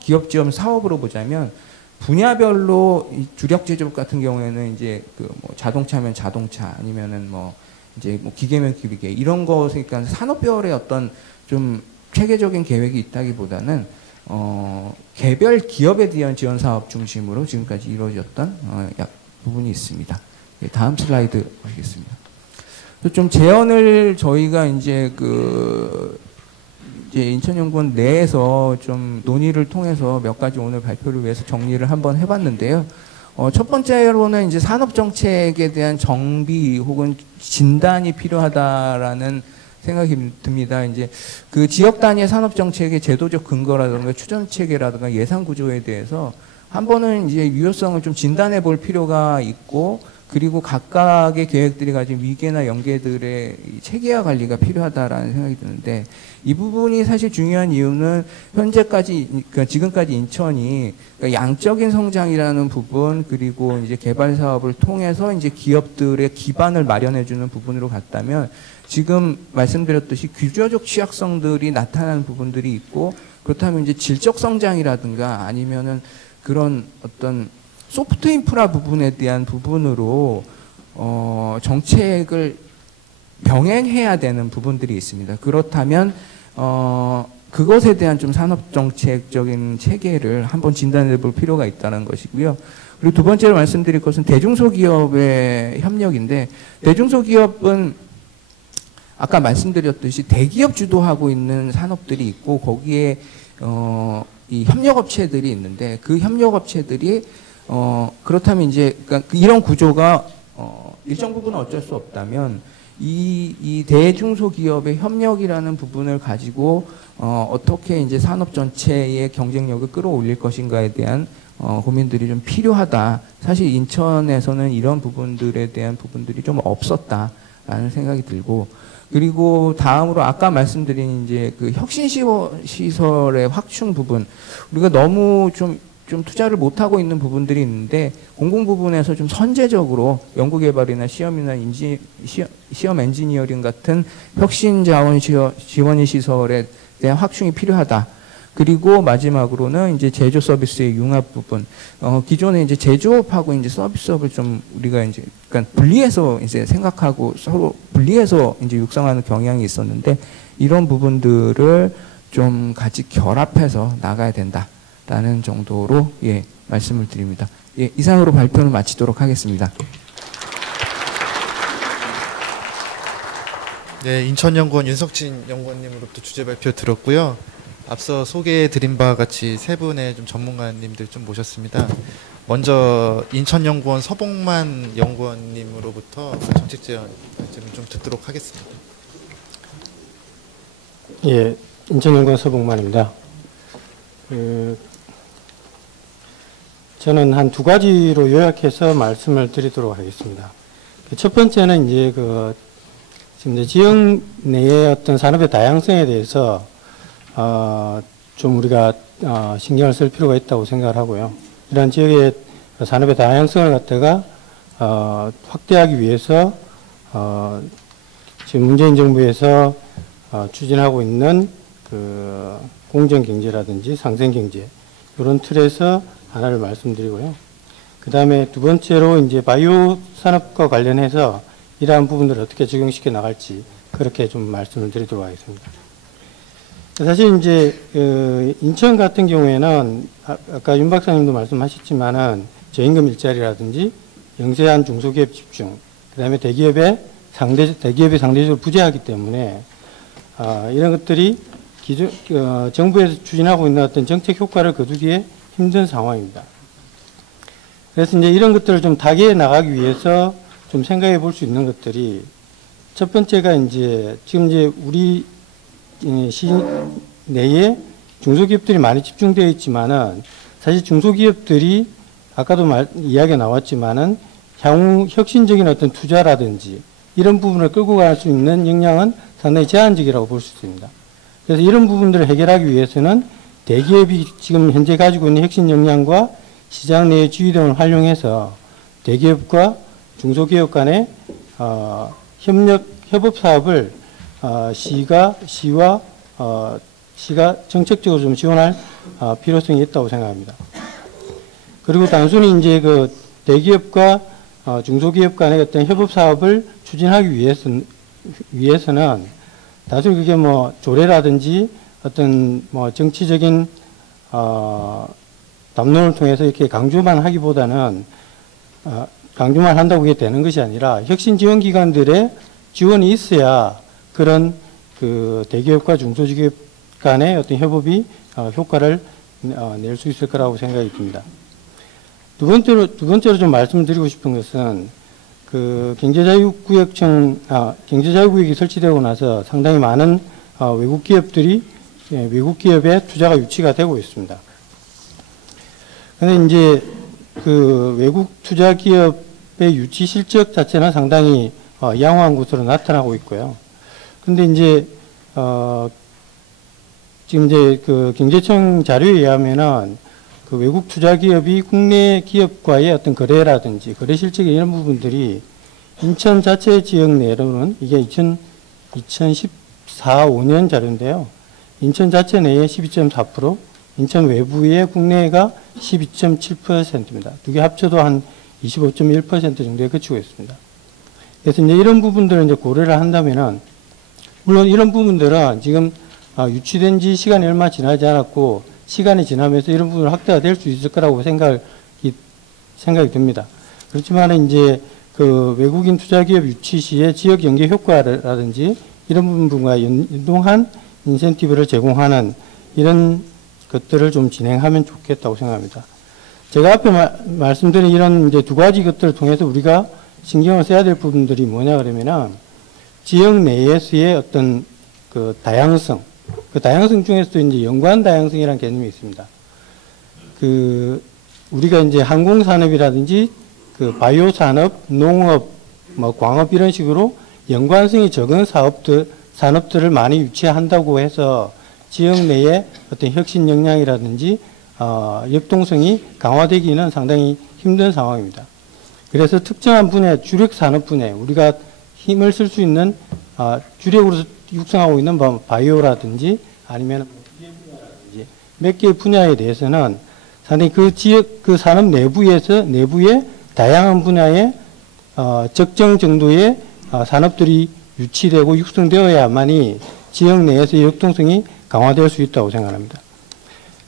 기업 지원 사업으로 보자면 분야별로 주력 제조업 같은 경우에는 이제 그 뭐 자동차면 자동차, 아니면은 뭐 이제 뭐 기계면 기계, 이런 것에 그러니까 산업별의 어떤 좀 체계적인 계획이 있다기보다는 개별 기업에 대한 지원 사업 중심으로 지금까지 이루어졌던 부분이 있습니다. 네, 다음 슬라이드 보시겠습니다. 그래서 좀 제언을 저희가 이제 이제 인천연구원 내에서 좀 논의를 통해서 몇 가지 오늘 발표를 위해서 정리를 한번 해봤는데요. 첫 번째로는 이제 산업정책에 대한 정비 혹은 진단이 필요하다라는 생각이 듭니다. 이제 그 지역 단위의 산업정책의 제도적 근거라든가 추진체계라든가 예산 구조에 대해서 한 번은 이제 유효성을 좀 진단해 볼 필요가 있고, 그리고 각각의 계획들이 가진 위계나 연계들의 체계화 관리가 필요하다라는 생각이 드는데, 이 부분이 사실 중요한 이유는 현재까지, 그러니까 지금까지 인천이 그러니까 양적인 성장이라는 부분, 그리고 이제 개발 사업을 통해서 이제 기업들의 기반을 마련해주는 부분으로 갔다면, 지금 말씀드렸듯이 규제적 취약성들이 나타나는 부분들이 있고, 그렇다면 이제 질적 성장이라든가 아니면은 그런 어떤 소프트 인프라 부분에 대한 부분으로 정책을 병행해야 되는 부분들이 있습니다. 그렇다면 그것에 대한 좀 산업 정책적인 체계를 한번 진단해 볼 필요가 있다는 것이고요. 그리고 두 번째로 말씀드릴 것은 대중소기업의 협력인데, 대중소기업은 아까 말씀드렸듯이 대기업 주도하고 있는 산업들이 있고, 거기에 이 협력업체들이 있는데, 그 협력업체들이 그렇다면 이제 그러니까 이런 구조가 일정 부분은 어쩔 수 없다면, 이 대중소기업의 협력이라는 부분을 가지고 어떻게 이제 산업 전체의 경쟁력을 끌어올릴 것인가에 대한 고민들이 좀 필요하다. 사실 인천에서는 이런 부분들에 대한 부분들이 좀 없었다라는 생각이 들고, 그리고 다음으로 아까 말씀드린 이제 그 혁신 시설의 확충 부분, 우리가 너무 좀 투자를 못하고 있는 부분들이 있는데, 공공 부분에서 좀 선제적으로 연구개발이나 시험이나 시험 엔지니어링 같은 혁신 자원 지원 시설에 대한 확충이 필요하다. 그리고 마지막으로는 이제 제조 서비스의 융합 부분. 기존에 이제 제조업하고 이제 서비스업을 좀 우리가 이제 그러니까 분리해서 이제 생각하고 서로 분리해서 이제 육성하는 경향이 있었는데, 이런 부분들을 좀 같이 결합해서 나가야 된다라는 정도로 말씀을 드립니다. 이상으로 발표를 마치도록 하겠습니다. 네, 인천연구원 윤석진 연구원님으로부터 주제 발표 들었고요. 앞서 소개해드린 바와 같이 세 분의 좀 전문가님들 좀 모셨습니다. 먼저 인천연구원 서봉만 연구원님으로부터 정책 제안 좀 듣도록 하겠습니다. 예, 인천연구원 서봉만입니다. 저는 한 두 가지로 요약해서 말씀을 드리도록 하겠습니다. 첫 번째는 이제 지금 이제 지역 내의 어떤 산업의 다양성에 대해서 좀 우리가 신경을 쓸 필요가 있다고 생각을 하고요. 이러한 지역의 산업의 다양성을 갖다가 확대하기 위해서 지금 문재인 정부에서 추진하고 있는 그 공정경제라든지 상생경제 이런 틀에서 하나를 말씀드리고요. 그 다음에 두 번째로 이제 바이오 산업과 관련해서 이러한 부분들을 어떻게 적용시켜 나갈지 그렇게 좀 말씀을 드리도록 하겠습니다. 사실 이제 인천 같은 경우에는 아까 윤 박사님도 말씀하셨지만은 저임금 일자리라든지 영세한 중소기업 집중, 그다음에 대기업이 상대적으로 부재하기 때문에 이런 것들이 정부에서 추진하고 있는 어떤 정책 효과를 거두기에 힘든 상황입니다. 그래서 이제 이런 것들을 좀 타개해 나가기 위해서 좀 생각해 볼 수 있는 것들이, 첫 번째가 이제 지금 이제 우리 시 내에 중소기업들이 많이 집중되어 있지만은, 사실 중소기업들이 아까도 이야기가 나왔지만은 향후 혁신적인 어떤 투자라든지 이런 부분을 끌고 갈 수 있는 역량은 상당히 제한적이라고 볼 수 있습니다. 그래서 이런 부분들을 해결하기 위해서는 대기업이 지금 현재 가지고 있는 혁신 역량과 시장 내의 지위 등을 활용해서 대기업과 중소기업 간의 협업 사업을 시가 정책적으로 좀 지원할 필요성이 있다고 생각합니다. 그리고 단순히 이제 그 대기업과 중소기업 간의 어떤 협업 사업을 추진하기 위해서는 단순히 그게 뭐 조례라든지 어떤 뭐 정치적인 담론을 통해서 이렇게 강조만 하기보다는 강조만 한다고 그게 되는 것이 아니라 혁신 지원 기관들의 지원이 있어야 그런 그 대기업과 중소기업 간의 어떤 협업이 효과를 낼 수 있을 거라고 생각이 듭니다. 두 번째로 좀 말씀드리고 싶은 것은 그 경제자유구역이 설치되고 나서 상당히 많은 외국 기업의 투자가 유치가 되고 있습니다. 그런데 이제 그 외국 투자 기업의 유치 실적 자체는 상당히 양호한 것으로 나타나고 있고요. 근데 이제 지금 이제 그 경제청 자료에 의하면은 그 외국 투자 기업이 국내 기업과의 어떤 거래라든지 거래 실적의 이런 부분들이 인천 자체 지역 내로는 이게 2014, 5년 자료인데요. 인천 자체 내에 12.4%, 인천 외부의 국내가 12.7%입니다. 두 개 합쳐도 한 25.1% 정도에 그치고 있습니다. 그래서 이제 이런 부분들을 이제 고려를 한다면은, 물론 이런 부분들은 지금 유치된 지 시간이 얼마 지나지 않았고, 시간이 지나면서 이런 부분을 확대가 될 수 있을 거라고 생각이 듭니다. 그렇지만 이제 그 외국인 투자기업 유치 시에 지역 연계 효과라든지 이런 부분과 연동한 인센티브를 제공하는 이런 것들을 좀 진행하면 좋겠다고 생각합니다. 제가 앞에 말씀드린 이런 이제 두 가지 것들을 통해서 우리가 신경을 써야 될 부분들이 뭐냐 그러면은 지역 내에서의 어떤 그 다양성, 그 다양성 중에서도 이제 연관 다양성이라는 개념이 있습니다. 그 우리가 이제 항공산업이라든지 그 바이오 산업, 농업, 뭐 광업 이런 식으로 연관성이 적은 산업들을 많이 유치한다고 해서 지역 내에 어떤 혁신 역량이라든지 역동성이 강화되기는 상당히 힘든 상황입니다. 그래서 특정한 분야, 주력 산업 분야에 우리가 힘을 쓸 수 있는 주력으로 육성하고 있는 바이오라든지 아니면 몇 개의 분야에 대해서는 상당히 그 지역, 그 산업 내부의 다양한 분야에 적정 정도의 산업들이 유치되고 육성되어야만이 지역 내에서의 역동성이 강화될 수 있다고 생각합니다.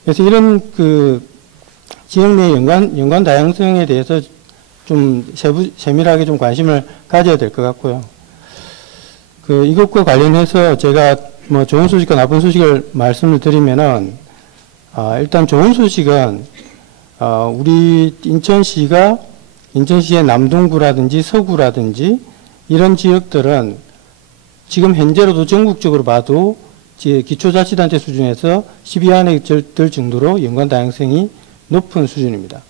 그래서 이런 그 지역 내 연관 다양성에 대해서 좀 세밀하게 좀 관심을 가져야 될 것 같고요. 그 이것과 관련해서 제가 뭐 좋은 소식과 나쁜 소식을 말씀을 드리면은 일단 좋은 소식은 우리 인천시의 남동구라든지 서구라든지 이런 지역들은 지금 현재로도 전국적으로 봐도 기초자치단체 수준에서 10위 안에 들 정도로 연관 다양성이 높은 수준입니다.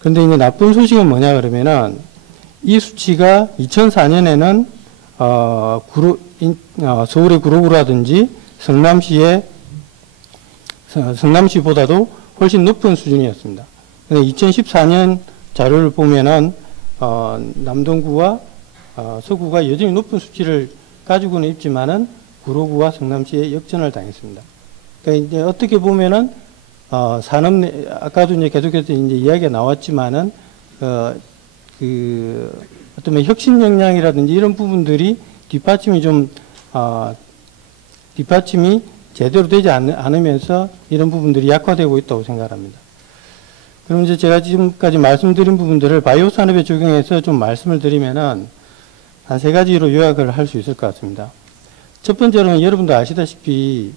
그런데 이제 나쁜 소식은 뭐냐 그러면은 이 수치가 2004년에는 서울의 구로구라든지 성남시보다도 훨씬 높은 수준이었습니다. 근데 2014년 자료를 보면은 남동구와 서구가 여전히 높은 수치를 가지고는 있지만은 구로구와 성남시에 역전을 당했습니다. 그러니까 이제 어떻게 보면은 아까도 이제 계속해서 이제 이야기가 나왔지만은 어떤 혁신 역량이라든지 이런 부분들이 뒷받침이 제대로 되지 않으면서 이런 부분들이 약화되고 있다고 생각합니다. 그럼 이제 제가 지금까지 말씀드린 부분들을 바이오 산업에 적용해서 좀 말씀을 드리면은 한 세 가지로 요약을 할 수 있을 것 같습니다. 첫 번째로는 여러분도 아시다시피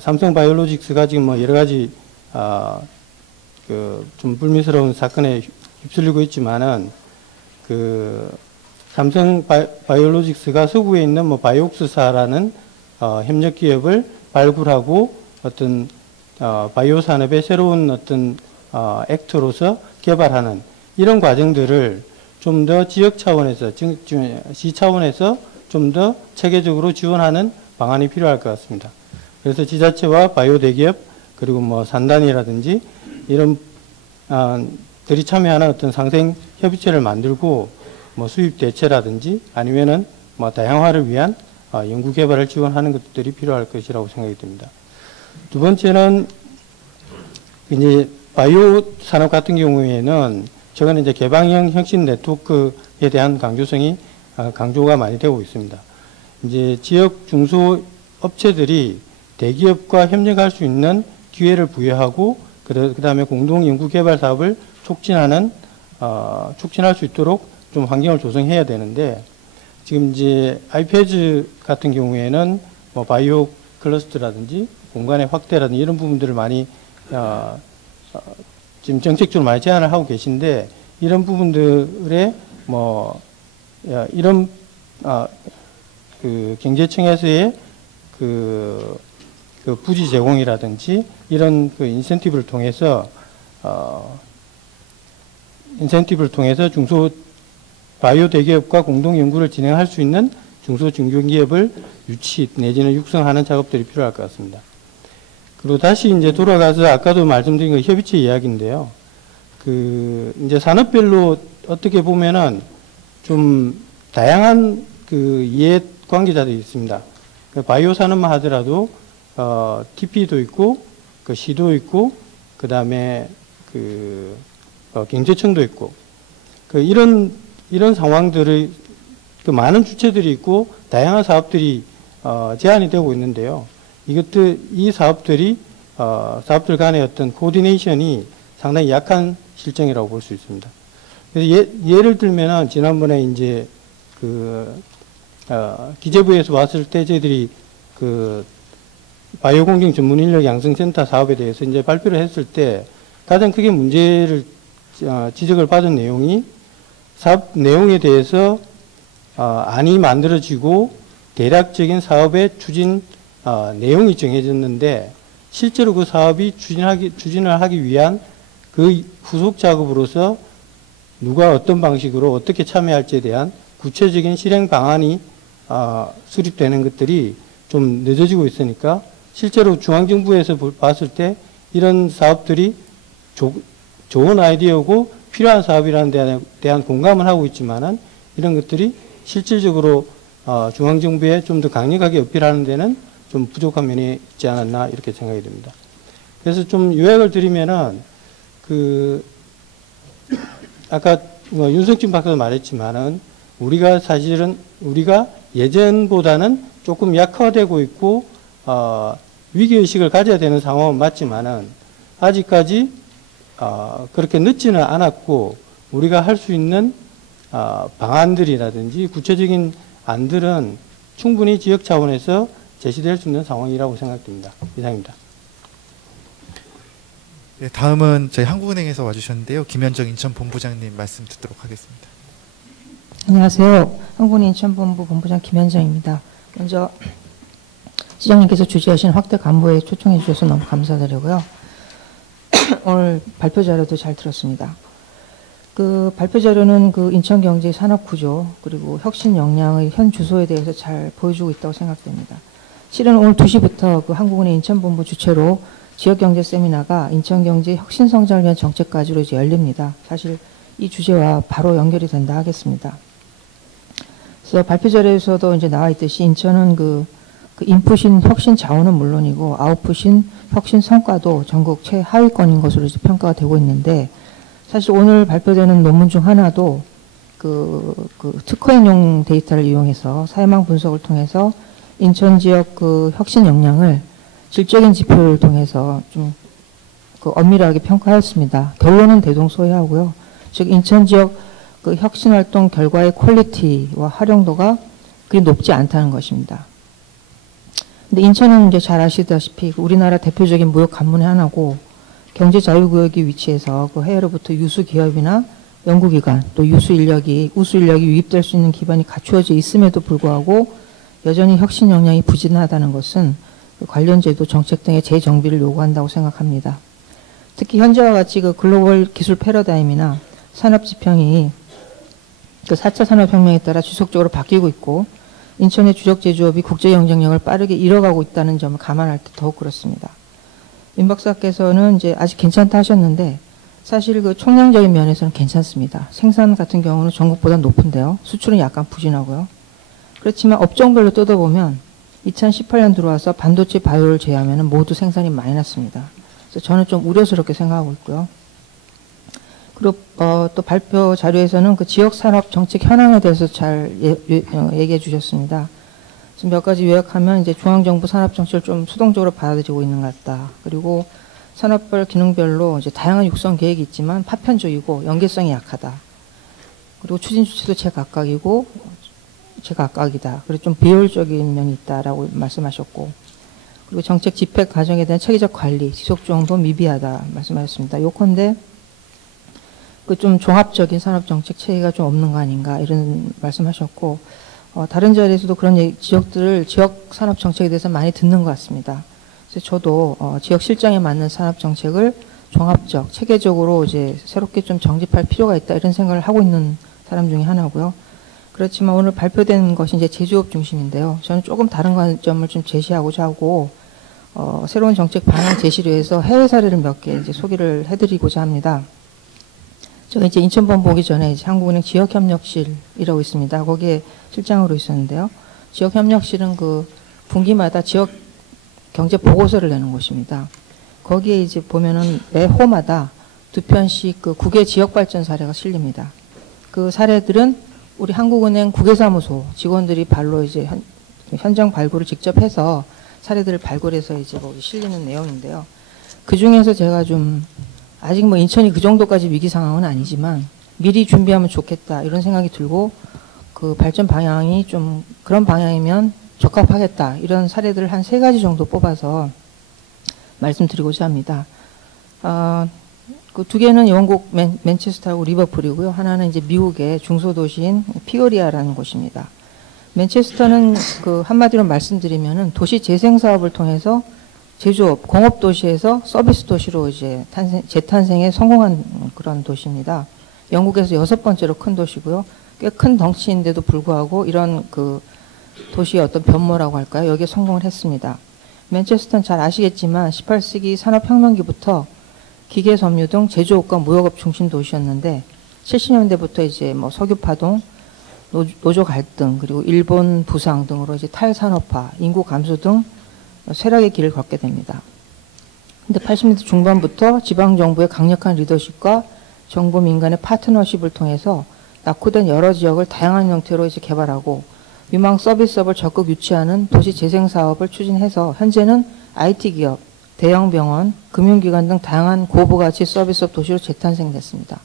삼성 바이오로직스가 지금 뭐 여러 가지 좀 불미스러운 사건에 휩쓸리고 있지만은 삼성 바이오로직스가 서구에 있는 뭐 바이옥스사라는 협력 기업을 발굴하고 어떤 바이오 산업의 새로운 어떤 액터로서 개발하는 이런 과정들을 좀 더 지역 차원에서, 시 차원에서 좀 더 체계적으로 지원하는 방안이 필요할 것 같습니다. 그래서 지자체와 바이오 대기업 그리고 뭐 산단이라든지 이런 들이 참여하는 어떤 상생 협의체를 만들고 뭐 수입 대체라든지 아니면은 뭐 다양화를 위한 연구 개발을 지원하는 것들이 필요할 것이라고 생각이 듭니다. 두 번째는 이제 바이오 산업 같은 경우에는 최근에 이제 개방형 혁신 네트워크에 대한 강조가 많이 되고 있습니다. 이제 지역 중소 업체들이 대기업과 협력할 수 있는 기회를 부여하고 그 다음에 공동 연구 개발 사업을 촉진할 수 있도록 좀 환경을 조성해야 되는데 지금 이제 아이패드 같은 경우에는 뭐 바이오 클러스터라든지 공간의 확대라든지 이런 부분들을 많이 지금 정책적으로 많이 제안을 하고 계신데 이런 부분들에 뭐 이런 그 경제청에서의 그 부지 제공이라든지 이런 그 인센티브를 통해서 중소 바이오 대기업과 공동 연구를 진행할 수 있는 중소 중견기업을 유치 내지는 육성하는 작업들이 필요할 것 같습니다. 그리고 다시 이제 돌아가서 아까도 말씀드린 거 협의체 이야기인데요. 그 이제 산업별로 어떻게 보면은 좀 다양한 그 이해 관계자들이 있습니다. 그 바이오 산업만 하더라도 TP도 있고 그 시도 있고 그 다음에 그 경제청도 있고 그 이런 상황들의 그 많은 주체들이 있고 다양한 사업들이 제한이 되고 있는데요. 이 사업들 간의 어떤 코디네이션이 상당히 약한 실정이라고 볼 수 있습니다. 그래서 예를 들면은 지난번에 이제 기재부에서 왔을 때 저희들이 그 바이오 공정 전문 인력 양성센터 사업에 대해서 이제 발표를 했을 때 가장 크게 문제를 지적을 받은 내용이 사업 내용에 대해서 안이 만들어지고 대략적인 사업의 추진 내용이 정해졌는데 실제로 그 사업이 추진을 하기 위한 그 후속 작업으로서 누가 어떤 방식으로 어떻게 참여할지에 대한 구체적인 실행 방안이 수립되는 것들이 좀 늦어지고 있으니까 실제로 중앙정부에서 봤을 때 이런 사업들이 좋은 아이디어고 필요한 사업이라는 데 대한 공감을 하고 있지만은 이런 것들이 실질적으로 중앙정부에 좀 더 강력하게 어필하는 데는 좀 부족한 면이 있지 않았나 이렇게 생각이 듭니다. 그래서 좀 요약을 드리면은 아까 윤석진 박사도 말했지만은 우리가 예전보다는 조금 약화되고 있고 위기의식을 가져야 되는 상황은 맞지만은 아직까지 그렇게 늦지는 않았고 우리가 할 수 있는 방안들이라든지 구체적인 안들은 충분히 지역 차원에서 제시될 수 있는 상황이라고 생각됩니다. 이상입니다. 네, 다음은 저희 한국은행에서 와주셨는데요. 김현정 인천본부장님 말씀 듣도록 하겠습니다. 안녕하세요. 한국은행 인천본부 본부장 김현정입니다. 먼저 시장님께서 주재하신 확대 간부에 초청해 주셔서 너무 감사드리고요. 오늘 발표 자료도 잘 들었습니다. 그 발표 자료는 그 인천경제 산업구조 그리고 혁신 역량의 현 주소에 대해서 잘 보여주고 있다고 생각됩니다. 실은 오늘 2시부터 그 한국은행 인천본부 주최로 지역경제 세미나가 인천경제 혁신성장을 위한 정책까지로 이제 열립니다. 사실 이 주제와 바로 연결이 된다 하겠습니다. 그래서 발표 자료에서도 이제 나와 있듯이 인천은 그 인풋인 혁신 자원은 물론이고 아웃풋인 혁신 성과도 전국 최하위권인 것으로 이제 평가가 되고 있는데 사실 오늘 발표되는 논문 중 하나도 그 특허인용 데이터를 이용해서 사회망 분석을 통해서 인천 지역 그 혁신 역량을 질적인 지표를 통해서 좀 그 엄밀하게 평가하였습니다. 결론은 대동소이하고요. 즉 인천 지역 그 혁신 활동 결과의 퀄리티와 활용도가 그리 높지 않다는 것입니다. 근데 인천은 이제 잘 아시다시피 우리나라 대표적인 무역 관문의 하나고 경제 자유구역이 위치해서 그 해외로부터 유수 기업이나 연구기관 또 우수 인력이 유입될 수 있는 기반이 갖추어져 있음에도 불구하고 여전히 혁신 역량이 부진하다는 것은 관련 제도 정책 등의 재정비를 요구한다고 생각합니다. 특히 현재와 같이 그 글로벌 기술 패러다임이나 산업 지평이 그 4차 산업혁명에 따라 지속적으로 바뀌고 있고 인천의 주력 제조업이 국제 경쟁력을 빠르게 잃어가고 있다는 점을 감안할 때 더욱 그렇습니다. 임 박사께서는 이제 아직 괜찮다 하셨는데 사실 그 총량적인 면에서는 괜찮습니다. 생산 같은 경우는 전국보다 높은데요. 수출은 약간 부진하고요. 그렇지만 업종별로 뜯어보면 2018년 들어와서 반도체 바이오를 제외하면 모두 생산이 마이너스입니다. 그래서 저는 좀 우려스럽게 생각하고 있고요. 그리고 또 발표 자료에서는 그 지역 산업 정책 현황에 대해서 잘 얘기해 주셨습니다. 지금 몇 가지 요약하면 이제 중앙정부 산업 정책을 좀 수동적으로 받아들이고 있는 것 같다. 그리고 산업별 기능별로 이제 다양한 육성 계획이 있지만 파편적이고 연계성이 약하다. 그리고 추진 주체도 제각각이고 제각각이다. 그리고 좀 비효율적인 면이 있다라고 말씀하셨고, 그리고 정책 집행 과정에 대한 체계적 관리, 지속 정도 미비하다 말씀하셨습니다. 요컨대 그 좀 종합적인 산업 정책 체계가 좀 없는 거 아닌가 이런 말씀하셨고, 다른 자리에서도 그런 지역들을 지역 산업 정책에 대해서 많이 듣는 것 같습니다. 그래서 저도 지역 실정에 맞는 산업 정책을 종합적, 체계적으로 이제 새롭게 좀 정립할 필요가 있다 이런 생각을 하고 있는 사람 중에 하나고요. 그렇지만 오늘 발표된 것이 이제 제조업 중심인데요. 저는 조금 다른 관점을 좀 제시하고자 하고, 새로운 정책 방향 제시를 위해서 해외 사례를 몇 개 이제 소개를 해드리고자 합니다. 제가 이제 인천본부 오기 전에 이제 한국은행 지역협력실이라고 있습니다. 거기에 실장으로 있었는데요. 지역협력실은 그 분기마다 지역 경제 보고서를 내는 곳입니다. 거기에 이제 보면은 매 호마다 2편씩 그 국외 지역 발전 사례가 실립니다. 그 사례들은 우리 한국은행 국외사무소 직원들이 발로 이제 현장 발굴을 직접 해서 사례들을 발굴해서 이제 거기 실리는 내용인데요. 그 중에서 제가 좀 아직 뭐 인천이 그 정도까지 위기 상황은 아니지만 미리 준비하면 좋겠다 이런 생각이 들고, 그 발전 방향이 좀 그런 방향이면 적합하겠다 이런 사례들을 한 3가지 정도 뽑아서 말씀드리고자 합니다. 그 2개는 영국 맨체스터하고 리버풀이고요. 하나는 이제 미국의 중소도시인 피오리아라는 곳입니다. 맨체스터는 그 한마디로 말씀드리면은 도시 재생 사업을 통해서 제조업, 공업 도시에서 서비스 도시로 이제 재탄생에 성공한 그런 도시입니다. 영국에서 6번째로 큰 도시고요. 꽤 큰 덩치인데도 불구하고 이런 그 도시의 어떤 변모라고 할까요? 여기에 성공을 했습니다. 맨체스터는 잘 아시겠지만 18세기 산업혁명기부터 기계 섬유 등 제조업과 무역업 중심 도시였는데 70년대부터 이제 뭐 석유파동, 노조 갈등, 그리고 일본 부상 등으로 이제 탈산업화, 인구 감소 등 쇠락의 길을 걷게 됩니다. 근데 80년대 중반부터 지방정부의 강력한 리더십과 정부 민간의 파트너십을 통해서 낙후된 여러 지역을 다양한 형태로 이제 개발하고 유망 서비스업을 적극 유치하는 도시 재생 사업을 추진해서 현재는 IT 기업, 대형 병원, 금융기관 등 다양한 고부가치 서비스업 도시로 재탄생됐습니다.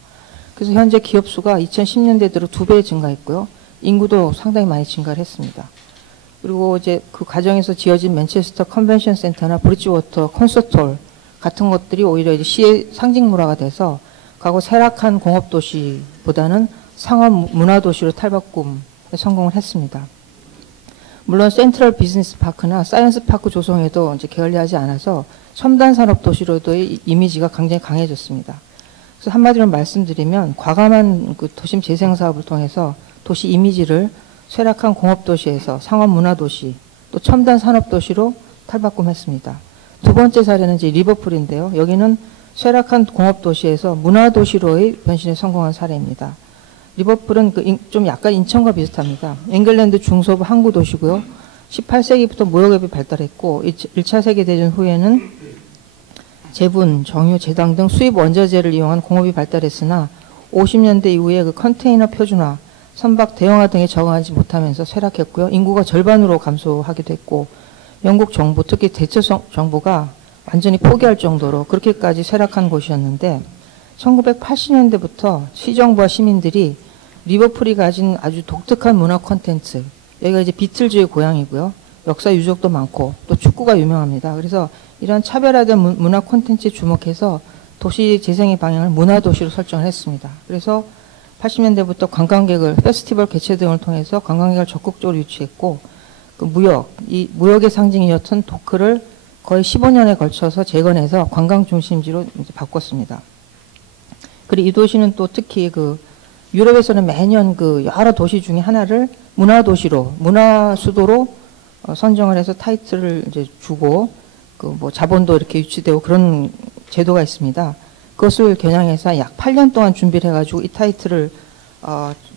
그래서 현재 기업 수가 2010년대 들어 2배 증가했고요. 인구도 상당히 많이 증가를 했습니다. 그리고 이제 그 과정에서 지어진 맨체스터 컨벤션 센터나 브리지워터 콘서트홀 같은 것들이 오히려 이제 시의 상징 문화가 돼서 과거 쇠락한 공업 도시보다는 상업 문화 도시로 탈바꿈에 성공을 했습니다. 물론 센트럴 비즈니스 파크나 사이언스 파크 조성에도 이제 게을리하지 않아서 첨단 산업 도시로도의 이미지가 굉장히 강해졌습니다. 그래서 한마디로 말씀드리면 과감한 그 도심 재생 사업을 통해서 도시 이미지를 쇠락한 공업 도시에서 상업 문화 도시, 또 첨단 산업 도시로 탈바꿈했습니다. 2번째 사례는 이제 리버풀인데요. 여기는 쇠락한 공업 도시에서 문화 도시로의 변신에 성공한 사례입니다. 리버풀은 좀 약간 인천과 비슷합니다. 잉글랜드 중서부 항구 도시고요. 18세기부터 무역업이 발달했고 1차 세계대전 후에는 제분, 정유, 제당 등 수입 원자재를 이용한 공업이 발달했으나 50년대 이후에 그 컨테이너 표준화, 선박 대형화 등에 적응하지 못하면서 쇠락했고요. 인구가 절반으로 감소하기도 했고 영국 정부, 특히 대처 정부가 완전히 포기할 정도로 그렇게까지 쇠락한 곳이었는데 1980년대부터 시정부와 시민들이 리버풀이 가진 아주 독특한 문화 콘텐츠, 여기가 이제 비틀즈의 고향이고요. 역사 유적도 많고 또 축구가 유명합니다. 그래서 이런 차별화된 문화 콘텐츠에 주목해서 도시 재생의 방향을 문화도시로 설정을 했습니다. 그래서 80년대부터 관광객을 페스티벌 개최 등을 통해서 관광객을 적극적으로 유치했고 그 이 무역의 상징이었던 도크를 거의 15년에 걸쳐서 재건해서 관광 중심지로 이제 바꿨습니다. 그리고 이 도시는 또 특히 그 유럽에서는 매년 그 여러 도시 중에 하나를 문화도시로, 문화수도로 선정을 해서 타이틀을 이제 주고 그 뭐 자본도 이렇게 유치되고 그런 제도가 있습니다. 그것을 겨냥해서 약 8년 동안 준비를 해가지고 이 타이틀을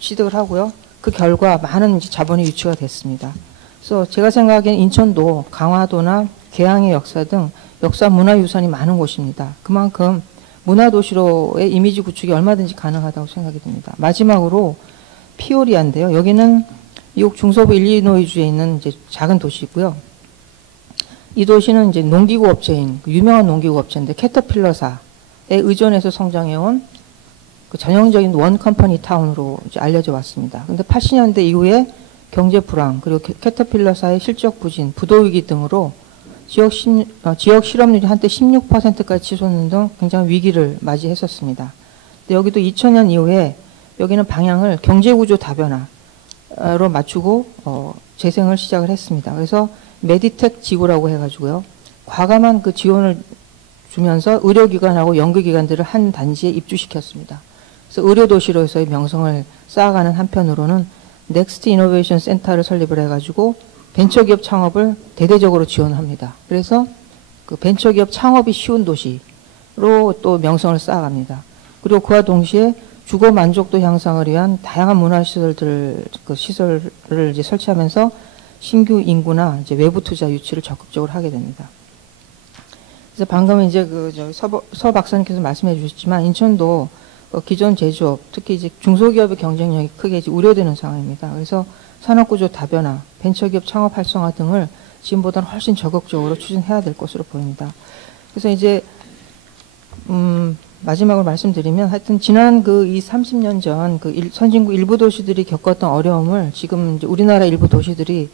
취득을 하고요. 그 결과 많은 이제 자본이 유치가 됐습니다. 그래서 제가 생각하기엔 인천도 강화도나 계양의 역사 등 역사 문화유산이 많은 곳입니다. 그만큼 문화도시로의 이미지 구축이 얼마든지 가능하다고 생각이 듭니다. 마지막으로 피오리아인데요. 여기는 미국 중서부 일리노이주에 있는 이제 작은 도시고요. 이 도시는 이제 농기구 업체인 유명한 농기구 업체인데 캐터필러사에 의존해서 성장해온 그 전형적인 원 컴퍼니 타운으로 이제 알려져 왔습니다. 근데 80년대 이후에 경제 불황 그리고 캐터필러사의 실적 부진, 부도 위기 등으로 지역 실업률이 한때 16%까지 치솟는 등 굉장히 위기를 맞이했었습니다. 근데 여기도 2000년 이후에 여기는 방향을 경제구조 다변화로 맞추고 재생을 시작을 했습니다. 그래서 메디텍 지구라고 해가지고요. 과감한 그 지원을 주면서 의료기관하고 연구기관들을 한 단지에 입주시켰습니다. 그래서 의료도시로서의 명성을 쌓아가는 한편으로는 넥스트 이노베이션 센터를 설립을 해가지고 벤처기업 창업을 대대적으로 지원합니다. 그래서 그 벤처기업 창업이 쉬운 도시로 또 명성을 쌓아갑니다. 그리고 그와 동시에 주거 만족도 향상을 위한 다양한 문화시설들, 그 시설을 이제 설치하면서 신규 인구나 이제 외부 투자 유치를 적극적으로 하게 됩니다. 그래서 방금 이제 서 박사님께서 말씀해 주셨지만 인천도 기존 제조업, 특히 이제 중소기업의 경쟁력이 크게 이제 우려되는 상황입니다. 그래서 산업구조 다변화, 벤처기업 창업 활성화 등을 지금보다는 훨씬 적극적으로 추진해야 될 것으로 보입니다. 그래서 이제 마지막으로 말씀드리면 하여튼 지난 이 30년 전 선진국 일부 도시들이 겪었던 어려움을 지금 이제 우리나라 일부 도시들이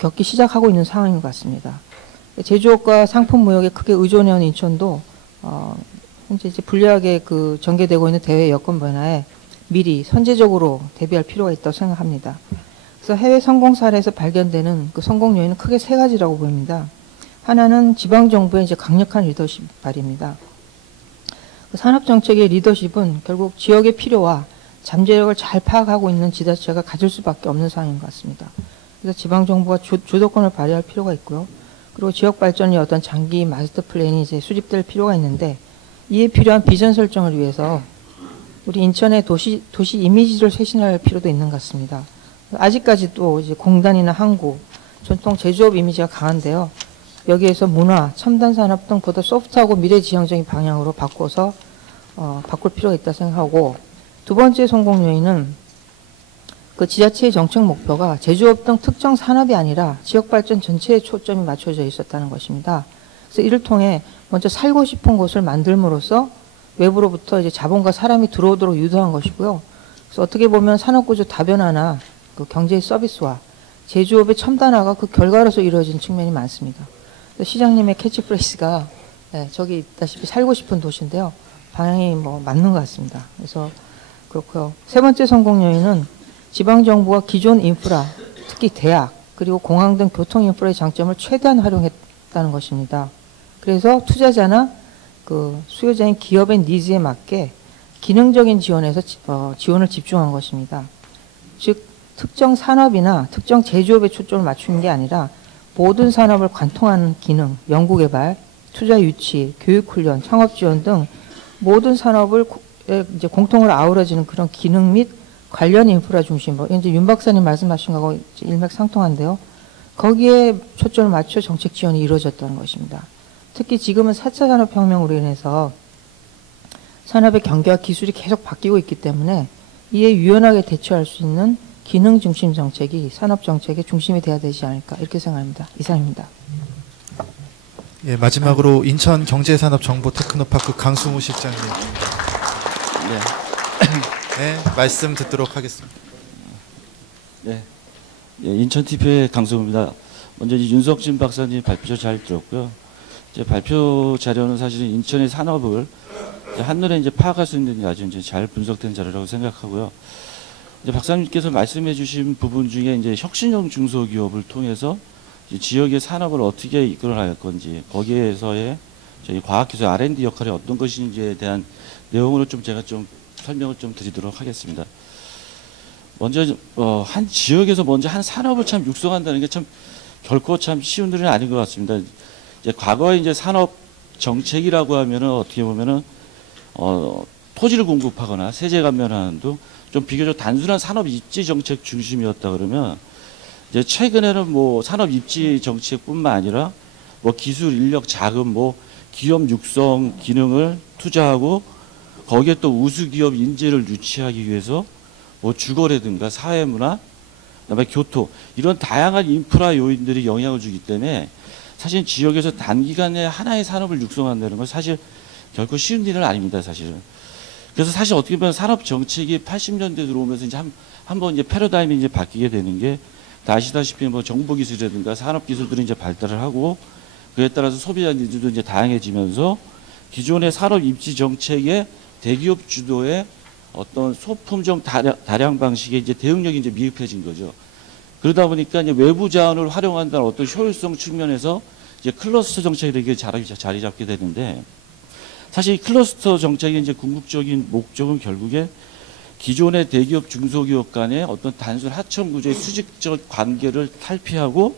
겪기 시작하고 있는 상황인 것 같습니다. 제조업과 상품 무역에 크게 의존해온 인천도 현재 이제 불리하게 전개되고 있는 대외 여건 변화에 미리 선제적으로 대비할 필요가 있다고 생각합니다. 그래서 해외 성공 사례에서 발견되는 그 성공 요인은 크게 세 가지라고 보입니다. 하나는 지방 정부의 이제 강력한 리더십 발휘입니다. 산업 정책의 리더십은 결국 지역의 필요와 잠재력을 잘 파악하고 있는 지자체가 가질 수밖에 없는 상황인 것 같습니다. 그래서 지방 정부가 주도권을 발휘할 필요가 있고요. 그리고 지역 발전의 어떤 장기 마스터 플랜이 이제 수립될 필요가 있는데 이에 필요한 비전 설정을 위해서 우리 인천의 도시 이미지를 쇄신할 필요도 있는 것 같습니다. 아직까지도 이제 공단이나 항구, 전통 제조업 이미지가 강한데요. 여기에서 문화, 첨단 산업 등 보다 소프트하고 미래지향적인 방향으로 바꿔서 바꿀 필요가 있다 생각하고 두 번째 성공 요인은 그 지자체의 정책 목표가 제조업 등 특정 산업이 아니라 지역 발전 전체에 초점이 맞춰져 있었다는 것입니다. 그래서 이를 통해 먼저 살고 싶은 곳을 만들므로써 외부로부터 이제 자본과 사람이 들어오도록 유도한 것이고요. 그래서 어떻게 보면 산업구조 다변화나 그 경제의 서비스화, 제조업의 첨단화가 그 결과로서 이루어진 측면이 많습니다. 시장님의 캐치프레이즈가 저기 있다시피 살고 싶은 도시인데요. 방향이 맞는 것 같습니다. 그래서 그렇고요. 세 번째 성공 요인은 지방정부가 기존 인프라, 특히 대학, 그리고 공항 등 교통 인프라의 장점을 최대한 활용했다는 것입니다. 그래서 투자자나 그 수요자인 기업의 니즈에 맞게 기능적인 지원에서 지원을 집중한 것입니다. 즉 특정 산업이나 특정 제조업에 초점을 맞추는 게 아니라 모든 산업을 관통하는 기능, 연구개발, 투자 유치, 교육훈련, 창업지원 등 모든 산업을 이제 공통으로 아우러지는 그런 기능 및 관련 인프라 중심, 이제 윤 박사님 말씀하신 거하고 일맥상통한데요. 거기에 초점을 맞춰 정책 지원이 이루어졌다는 것입니다. 특히 지금은 4차 산업혁명으로 인해서 산업의 경계와 기술이 계속 바뀌고 있기 때문에 이에 유연하게 대처할 수 있는 기능 중심 정책이 산업 정책의 중심이 돼야 되지 않을까 이렇게 생각합니다. 이상입니다. 예, 마지막으로 인천 경제산업정보 테크노파크 강승우 실장님. 네, 말씀 듣도록 하겠습니다. 네, 인천 TV의 강승우입니다. 먼저 윤석진 박사님 발표 잘 들었고요. 이제 발표 자료는 사실 인천의 산업을 한눈에 이제 파악할 수 있는 아주 이제 잘 분석된 자료라고 생각하고요. 이제 박사님께서 말씀해주신 부분 중에 이제 혁신형 중소기업을 통해서 지역의 산업을 어떻게 이끌어갈 건지 거기에서의 저희 과학기술 R&D 역할이 어떤 것인지에 대한 내용으로 좀 제가 좀 설명을 좀 드리도록 하겠습니다. 먼저 한 지역에서 먼저 한 산업을 참 육성한다는 게 참 결코 참 쉬운 일은 아닌 것 같습니다. 이제 과거에 이제 산업 정책이라고 하면은 어떻게 보면은 토지를 공급하거나 세제 감면하는도 좀 비교적 단순한 산업 입지 정책 중심이었다 그러면 이제 최근에는 뭐 산업 입지 정책뿐만 아니라 뭐 기술, 인력, 자금, 뭐 기업 육성 기능을 투자하고 거기에 또 우수 기업 인재를 유치하기 위해서 뭐 주거라든가 사회문화, 그다음에 교토 이런 다양한 인프라 요인들이 영향을 주기 때문에 사실 지역에서 단기간에 하나의 산업을 육성한다는 건 사실 결코 쉬운 일은 아닙니다. 사실은. 그래서 사실 어떻게 보면 산업 정책이 80년대 들어오면서 이제 한번 이제 패러다임이 이제 바뀌게 되는 게, 다 아시다시피 뭐 정보 기술이라든가 산업 기술들이 이제 발달을 하고, 그에 따라서 소비자 니즈도 이제 다양해지면서 기존의 산업 입지 정책의 대기업 주도의 어떤 소품종 다량 방식의 이제 대응력이 이제 미흡해진 거죠. 그러다 보니까 이제 외부 자원을 활용한다는 어떤 효율성 측면에서 이제 클러스터 정책이 이렇게 자리 잡게 되는데, 사실 이 클러스터 정책의 이제 궁극적인 목적은 결국에 기존의 대기업 중소기업 간의 어떤 단순 하청 구조의 수직적 관계를 탈피하고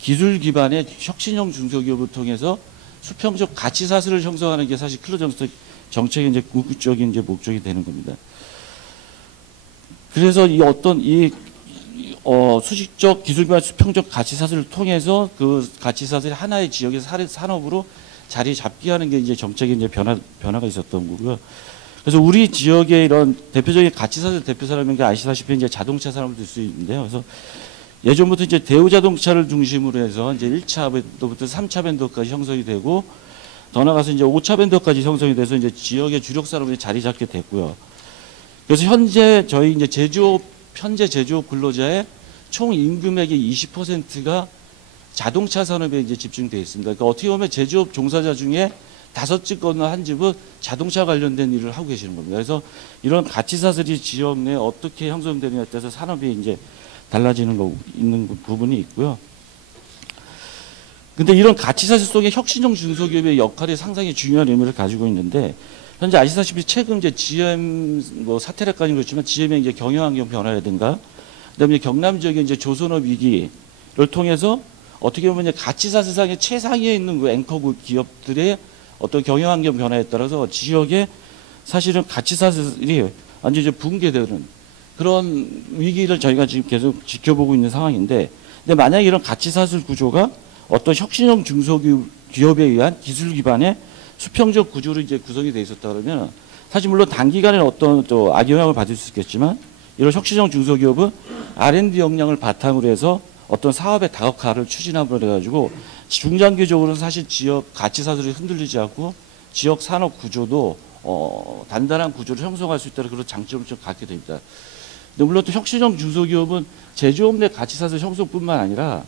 기술 기반의 혁신형 중소기업을 통해서 수평적 가치 사슬을 형성하는 게 사실 클러스터 정책의 이제 궁극적인 이제 목적이 되는 겁니다. 그래서 이 어떤 수직적 기술 기반 수평적 가치 사슬을 통해서 그 가치 사슬이 하나의 지역의 산업으로 자리 잡게 하는 게 이제 정책의 이제 변화가 있었던 거고요. 그래서 우리 지역의 이런 대표적인 가치 사슬 대표 산업인 게 아시다시피 이제 자동차 산업을 들 수 있는데요. 그래서 예전부터 이제 대우자동차를 중심으로 해서 이제 1차 밴더부터 3차 밴더까지 형성이 되고, 더 나가서 이제 5차 밴더까지 형성이 돼서 이제 지역의 주력 산업이 자리 잡게 됐고요. 그래서 현재 저희 이제 현재 제조업 근로자의 총 임금액의 20%가 자동차 산업에 이제 집중되어 있습니다. 그러니까 어떻게 보면 제조업 종사자 중에 5집 건너 1집은 자동차 관련된 일을 하고 계시는 겁니다. 그래서 이런 가치 사슬이 지역 내에 어떻게 형성되느냐에 따라서 산업이 이제 달라지는 있는 부분이 있고요. 근데 이런 가치 사슬 속에 혁신형 중소기업의 역할이 상당히 중요한 의미를 가지고 있는데, 현재 아시다시피 최근 이제 GM 뭐 사태라까지는 그렇지만 GM의 이제 경영환경 변화라든가, 그다음에 경남 지역의 이제 조선업 위기를 통해서 어떻게 보면 이제 가치 사슬상의 최상위에 있는 그 앵커 기업들의 어떤 경영환경 변화에 따라서 지역에 사실은 가치 사슬이 완전히 이제 붕괴되는 그런 위기를 저희가 지금 계속 지켜보고 있는 상황인데, 근데 만약에 이런 가치 사슬 구조가 어떤 혁신형 중소기업에 의한 기술 기반의 수평적 구조로 이제 구성이 돼 있었다 그러면, 사실 물론 단기간에 어떤 또 악영향을 받을 수 있겠지만, 이런 혁신형 중소기업은 R&D 역량을 바탕으로 해서 어떤 사업의 다각화를 추진함으로 해가지고 중장기적으로는 사실 지역 가치 사슬이 흔들리지 않고 지역 산업 구조도 단단한 구조를 형성할 수 있다는 그런 장점을 좀 갖게 됩니다. 근데 물론 또 혁신형 중소기업은 제조업 내 가치 사슬 형성뿐만 아니라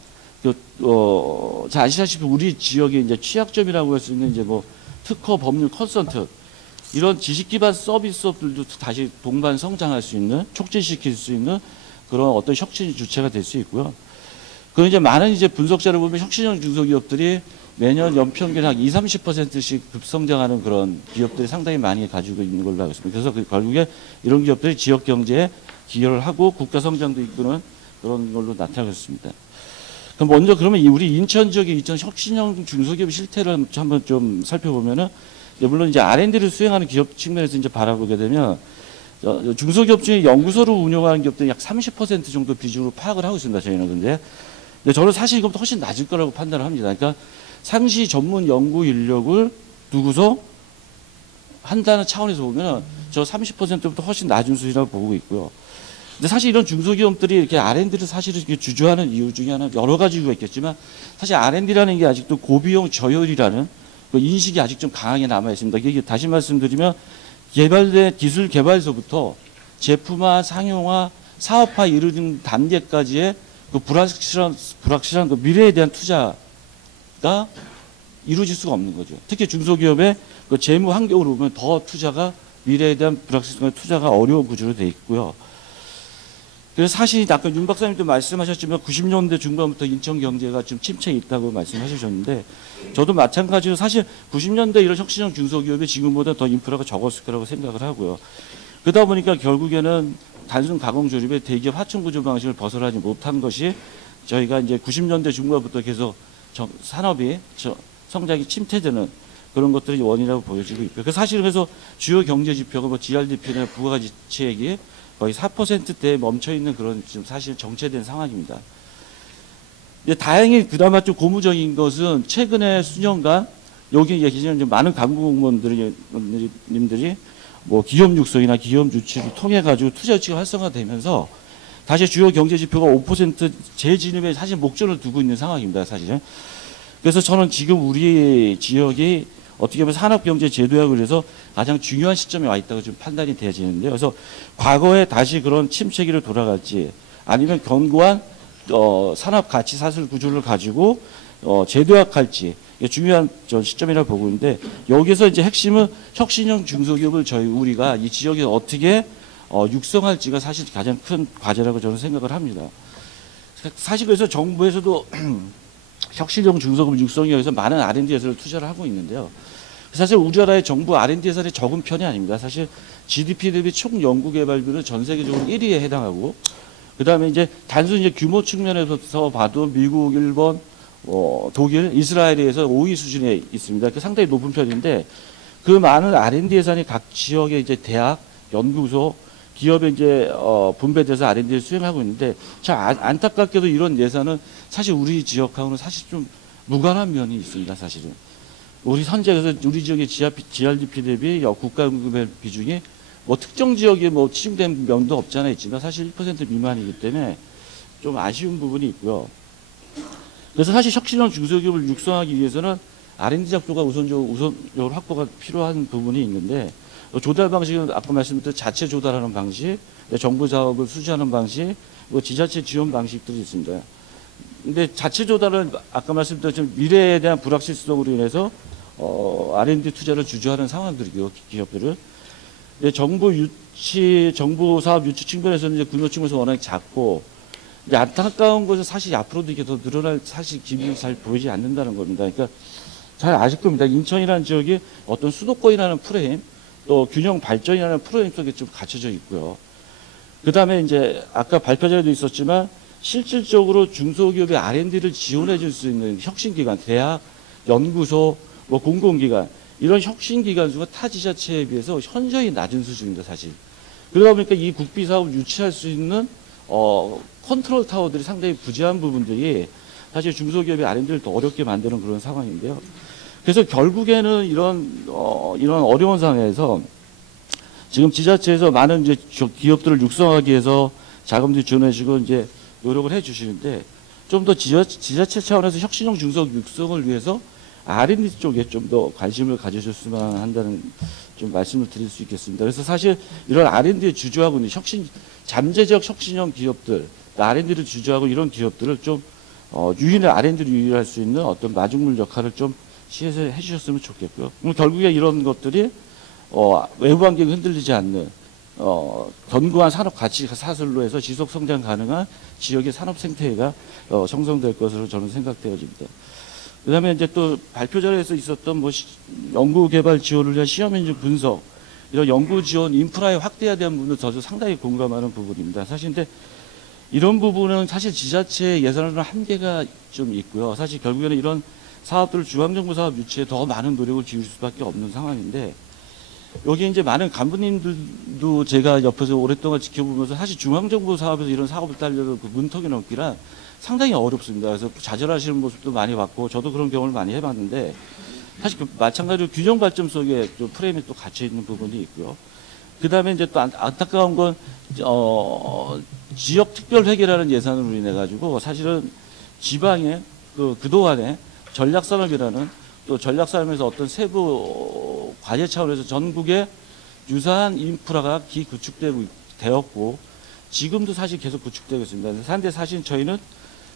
잘 아시다시피 우리 지역의 이제 취약점이라고 할 수 있는 이제 뭐 특허 법률 컨설턴트 이런 지식 기반 서비스업들도 다시 동반 성장할 수 있는, 촉진시킬 수 있는 그런 어떤 혁신 주체가 될 수 있고요. 그 이제 많은 이제 분석자를 보면 혁신형 중소기업들이 매년 연평균 한 20-30%씩 급성장하는 그런 기업들이 상당히 많이 가지고 있는 걸로 알고 있습니다. 그래서 결국에 이런 기업들이 지역 경제에 기여를 하고 국가 성장도 이끄는 그런 걸로 나타나고 있습니다. 그럼 먼저 그러면 우리 인천 지역의 인천 혁신형 중소기업 실태를 한번 좀 살펴보면은, 물론 이제 R&D를 수행하는 기업 측면에서 이제 바라보게 되면 중소기업 중에 연구소를 운영하는 기업들이 약 30% 정도 비중으로 파악을 하고 있습니다. 저희는 근데 저는 사실 이것보다 훨씬 낮을 거라고 판단을 합니다. 그러니까 상시 전문 연구 인력을 두고서 한다는 차원에서 보면 저 30%부터 훨씬 낮은 수준이라고 보고 있고요. 근데 사실 이런 중소기업들이 이렇게 R&D를 사실 이렇게 주저하는 이유 중에 하나, 여러 가지 이유가 있겠지만 사실 R&D라는 게 아직도 고비용 저효율이라는 그 인식이 아직 좀 강하게 남아 있습니다. 이게 다시 말씀드리면 개발된 기술 개발서부터 제품화, 상용화, 사업화 이르는 단계까지의 그 불확실한 그 미래에 대한 투자가 이루어질 수가 없는 거죠. 특히 중소기업의 그 재무 환경으로 보면 더 투자가, 미래에 대한 불확실성의 투자가 어려운 구조로 되어 있고요. 그래서 사실 아까 윤 박사님도 말씀하셨지만 90년대 중반부터 인천 경제가 좀 침체에 있다고 말씀하셨는데, 저도 마찬가지로 사실 90년대 이런 혁신형 중소기업이 지금보다 더 인프라가 적었을 거라고 생각을 하고요. 그러다 보니까 결국에는 단순 가공 조립의 대기업 하청 구조 방식을 벗어나지 못한 것이 저희가 이제 90년대 중반부터 계속 산업이 성장이 침체되는 그런 것들이 원인이라고 보여지고 있고요. 사실은 그래서 주요 경제 지표가 뭐 GRDP나 부가가치액이 거의 4%대에 멈춰 있는 그런 지금 사실 정체된 상황입니다. 다행히 그나마 좀 고무적인 것은 최근에 수년간 여기 계시는 많은 간부 공무원님들이 뭐 기업 육성이나 기업 유치를 통해 가지고 투자 유치가 활성화되면서 다시 주요 경제 지표가 5% 재진입에 사실 목전을 두고 있는 상황입니다, 사실은. 그래서 저는 지금 우리 지역이 어떻게 보면 산업경제 제도약을 위해서 가장 중요한 시점에 와 있다고 좀 판단이 되어지는데요. 그래서 과거에 다시 그런 침체기로 돌아갈지 아니면 견고한 산업 가치 사슬 구조를 가지고 제도약할지 이게 중요한 시점이라고 보고 있는데 여기서 이제 핵심은 혁신형 중소기업을 우리가 이 지역에 어떻게 육성할지가 사실 가장 큰 과제라고 저는 생각을 합니다. 사실 그래서 정부에서도 혁신형 중소기업 육성에 위해서 많은 R&D 예산을 투자를 하고 있는데요. 사실 우리나라의 정부 R&D 예산이 적은 편이 아닙니다. 사실 GDP 대비 총 연구개발비는 전 세계적으로 1위에 해당하고 그다음에 이제 단순히 이제 규모 측면에서 봐도 미국, 일본, 독일, 이스라엘에 의해서 5위 수준에 있습니다. 상당히 높은 편인데 그 많은 R&D 예산이 각 지역의 이제 대학, 연구소, 기업에 이제 분배돼서 R&D를 수행하고 있는데 참 안타깝게도 이런 예산은 사실 우리 지역하고는 사실 좀 무관한 면이 있습니다. 사실은 우리 현재 그래서 우리 지역의 GRDP 대비 국가 연구개발 비중이 뭐 특정 지역에 뭐 치중된 면도 없지 않아 있지만 사실 1% 미만이기 때문에 좀 아쉬운 부분이 있고요. 그래서 사실 혁신형 중소기업을 육성하기 위해서는 R&D 작도가 우선적으로 확보가 필요한 부분이 있는데 조달 방식은 아까 말씀드린 자체 조달하는 방식, 정부 사업을 수주하는 방식, 지자체 지원 방식들이 있습니다. 근데 자체 조달은 아까 말씀드린 미래에 대한 불확실성으로 인해서 R&D 투자를 주저하는 상황들이고요, 기업들은. 정부 사업 유치 측면에서는 이제 규모 측면에서 워낙 작고, 이제 안타까운 것은 사실 앞으로도 이게 더 늘어날 사실 기미는 잘 보이지 않는다는 겁니다. 그러니까 잘 아실 겁니다. 인천이라는 지역이 어떤 수도권이라는 프레임, 또 균형 발전이라는 프로그램 속에 좀 갇혀져 있고요. 그 다음에 이제 아까 발표 자료도 있었지만 실질적으로 중소기업의 R&D를 지원해 줄 수 있는 혁신기관, 대학, 연구소, 뭐 공공기관 이런 혁신기관 수가 타 지자체에 비해서 현저히 낮은 수준입니다. 사실. 그러다 보니까 이 국비 사업을 유치할 수 있는 컨트롤 타워들이 상당히 부재한 부분들이 사실 중소기업의 R&D를 더 어렵게 만드는 그런 상황인데요. 그래서 결국에는 이런 어려운 상황에서 지금 지자체에서 많은 이제 기업들을 육성하기 위해서 자금들 지원해주고 이제 노력을 해주시는데 좀 더 지자체 차원에서 혁신형 중소기업 육성을 위해서 R&D 쪽에 좀 더 관심을 가져줬으면 한다는 좀 말씀을 드릴 수 있겠습니다. 그래서 사실 이런 R&D에 주저하고 있는 잠재적 혁신형 기업들, R&D를 주저하고 이런 기업들을 좀 R&D를 유인할 수 있는 어떤 마중물 역할을 좀 시에서 해주셨으면 좋겠고요. 결국에 이런 것들이 외부 환경이 흔들리지 않는 견고한 산업 가치 사슬로 해서 지속 성장 가능한 지역의 산업 생태계가 형성될 것으로 저는 생각되어집니다. 그다음에 이제 또 발표 자료에서 있었던 뭐 연구 개발 지원을 위한 시험 인증 분석 이런 연구 지원 인프라의 확대에 대한 부분도 저도 상당히 공감하는 부분입니다. 사실 근데 이런 부분은 사실 지자체 예산으로는 한계가 좀 있고요. 사실 결국에는 이런 사업들을 중앙정부 사업 유치에 더 많은 노력을 기울일 수밖에 없는 상황인데 여기 이제 많은 간부님들도 제가 옆에서 오랫동안 지켜보면서 사실 중앙정부 사업에서 이런 사업을 따려는 그 문턱이 넘기란 상당히 어렵습니다. 그래서 좌절하시는 모습도 많이 봤고 저도 그런 경험을 많이 해봤는데 사실 마찬가지로 균형 발전 속에 좀 프레임이 또 갇혀 있는 부분이 있고요. 그 다음에 이제 또 안타까운 건 지역 특별 회계라는 예산으로 인해 가지고 사실은 지방에 그동안에 전략산업이라는 또 전략산업에서 어떤 세부 과제 차원에서 전국에 유사한 인프라가 구축되었고 지금도 사실 계속 구축되고 있습니다. 그런데 사실 저희는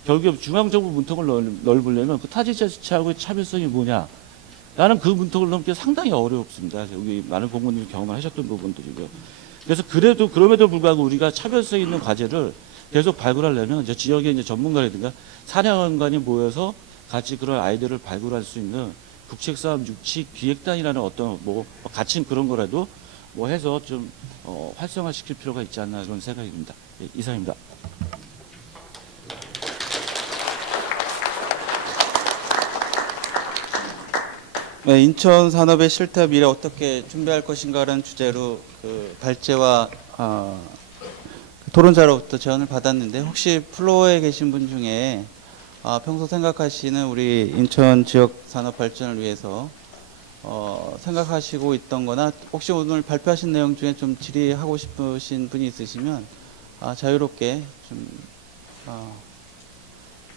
결국에 중앙정부 문턱을 넓으려면 그 타지자체하고의 차별성이 뭐냐 라는 그 문턱을 넘기 상당히 어렵습니다. 여기 많은 공무원들이 경험을 하셨던 부분들이고요. 그래서 그럼에도 불구하고 우리가 차별성 있는 과제를 계속 발굴하려면 이제 지역의 이제 전문가라든가 사냥원관이 모여서 같이 그런 아이디어를 발굴할 수 있는 국책사업 유치 기획단이라는 어떤 뭐 같이 그런 거라도 뭐 해서 좀 활성화시킬 필요가 있지 않나 그런 생각입니다. 네, 이상입니다. 네, 인천 산업의 실태 미래 어떻게 준비할 것인가라는 주제로 그 발제와 토론자로부터 제안을 받았는데 혹시 플로어에 계신 분 중에 평소 생각하시는 우리 인천 지역 산업 발전을 위해서 생각하시고 있던 거나 혹시 오늘 발표하신 내용 중에 좀 질의하고 싶으신 분이 있으시면 자유롭게 좀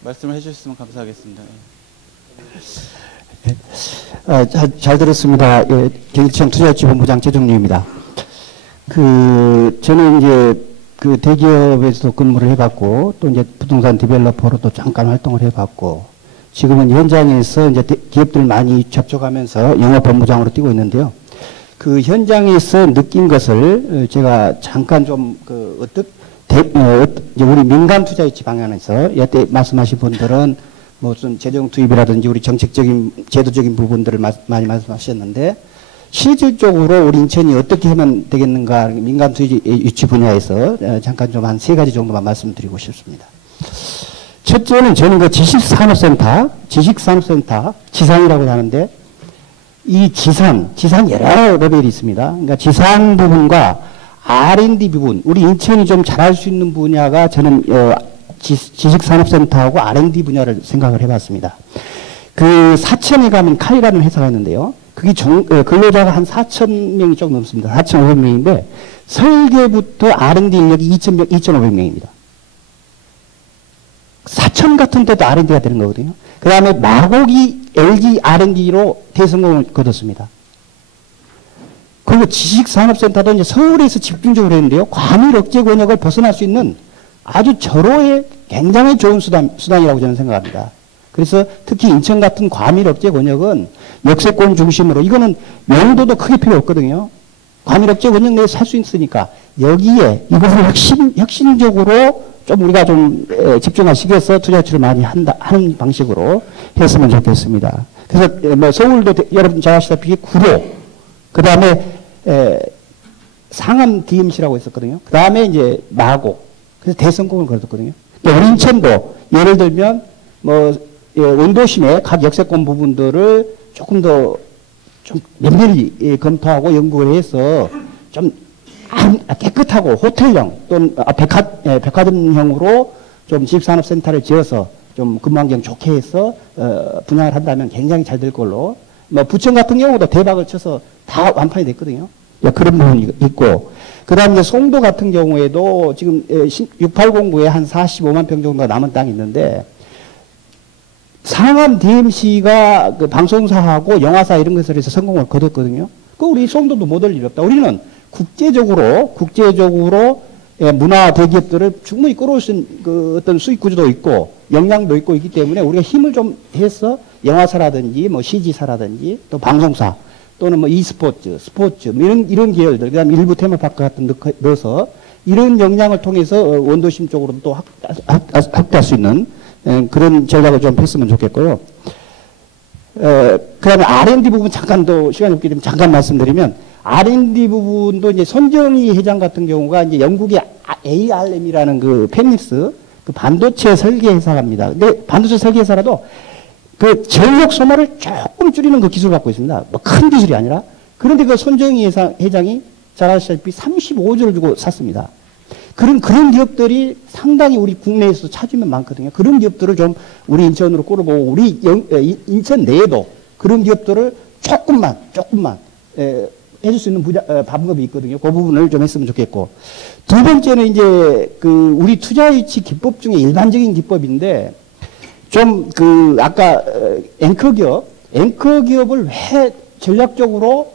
말씀을 해주셨으면 감사하겠습니다. 잘 들었습니다. 예, 경기지청 투자지원부장 최종류입니다. 저는 이제 대기업에서도 근무를 해봤고, 또 이제 부동산 디벨로퍼로도 잠깐 활동을 해봤고, 지금은 현장에서 이제 기업들 많이 접촉하면서 영업본부장으로 뛰고 있는데요. 그 현장에서 느낀 것을 제가 잠깐 좀 우리 민간 투자 유치 방향에서 여태 말씀하신 분들은 무슨 재정 투입이라든지 우리 정책적인 제도적인 부분들을 많이 말씀하셨는데, 실질적으로 우리 인천이 어떻게 하면 되겠는가, 민간 투자 유치 분야에서 잠깐 좀 한 3가지 정도만 말씀드리고 싶습니다. 첫째는 저는 지식산업센터, 지상이라고 하는데, 이 지상 여러 레벨이 있습니다. 그러니까 지상 부분과 R&D 부분, 우리 인천이 좀 잘할 수 있는 분야가 저는 지식산업센터하고 R&D 분야를 생각을 해봤습니다. 사천에 가면 칼이라는 회사가 있는데요. 그게 근로자가 한 4,000명이 좀 넘습니다. 4,500명인데 설계부터 R&D 인력이 2,500명입니다. 사천 같은 데도 R&D가 되는 거거든요. 그 다음에 마곡이 LG R&D로 대성공을 거뒀습니다. 그리고 지식산업센터도 이제 서울에서 집중적으로 했는데요. 과밀 억제 권역을 벗어날 수 있는 아주 절호의 굉장히 좋은 수단이라고 저는 생각합니다. 그래서 특히 인천 같은 과밀 억제 권역은 역세권 중심으로, 이거는 명도도 크게 필요 없거든요. 과밀 억제 권역 내에서 살 수 있으니까 여기에 이것을 혁신적으로 좀 우리가 좀 집중하시겠어 투자 유치를 많이 하는 방식으로 했으면 좋겠습니다. 그래서 뭐 서울도 여러분 잘 아시다시피 구로, 그 다음에 상암 DMC라고 했었거든요. 그 다음에 이제 마곡, 그래서 대성공을 거뒀거든요. 우리 인천도 예를 들면 원도심의 각 역세권 부분들을 조금 더 좀 면밀히 검토하고 연구를 해서 좀 깨끗하고 호텔형 또는 백화점형으로 좀 지식산업센터를 지어서 좀 근무 환경 좋게 해서 분양을 한다면 굉장히 잘 될 걸로. 부천 같은 경우도 대박을 쳐서 다 완판이 됐거든요. 그런 부분이 있고, 그 다음에 이제 송도 같은 경우에도 지금 6809에 한 45만 평 정도가 남은 땅이 있는데, 상암 DMC가 방송사하고 영화사 이런 것을 해서 성공을 거뒀거든요. 우리 송도도 못할 일이 없다. 우리는 국제적으로 문화 대기업들을 충분히 끌어올 수 있는 어떤 수익 구조도 있고 역량도 있고 있기 때문에 우리가 힘을 좀 해서 영화사라든지 CG사라든지 또 방송사 또는 e스포츠, 스포츠 이런 계열들, 그다음에 일부 테마파크 같은 넣어서 이런 역량을 통해서 원도심 쪽으로도 또 확대할 수 있는 그런 전략을 좀 했으면 좋겠고요. 그 다음에 R&D 부분 잠깐 더 시간이 없기 때문에 잠깐 말씀드리면, R&D 부분도 이제 손정희 회장 같은 경우가 이제 영국의 ARM이라는 페닉스 반도체 설계 회사입니다. 근데 반도체 설계 회사라도 전력 소모를 조금 줄이는 기술을 갖고 있습니다. 큰 기술이 아니라. 그런데 손정희 회장이 잘 아시다시피 35조를 주고 샀습니다. 그런 기업들이 상당히 우리 국내에서 찾으면 많거든요. 그런 기업들을 좀 우리 인천으로 끌어보고, 우리 인천 내에도 그런 기업들을 조금만 해줄 수 있는 방법이 있거든요. 그 부분을 좀 했으면 좋겠고. 두 번째는 이제 우리 투자 유치 기법 중에 일반적인 기법인데, 좀 아까 앵커기업을 왜 전략적으로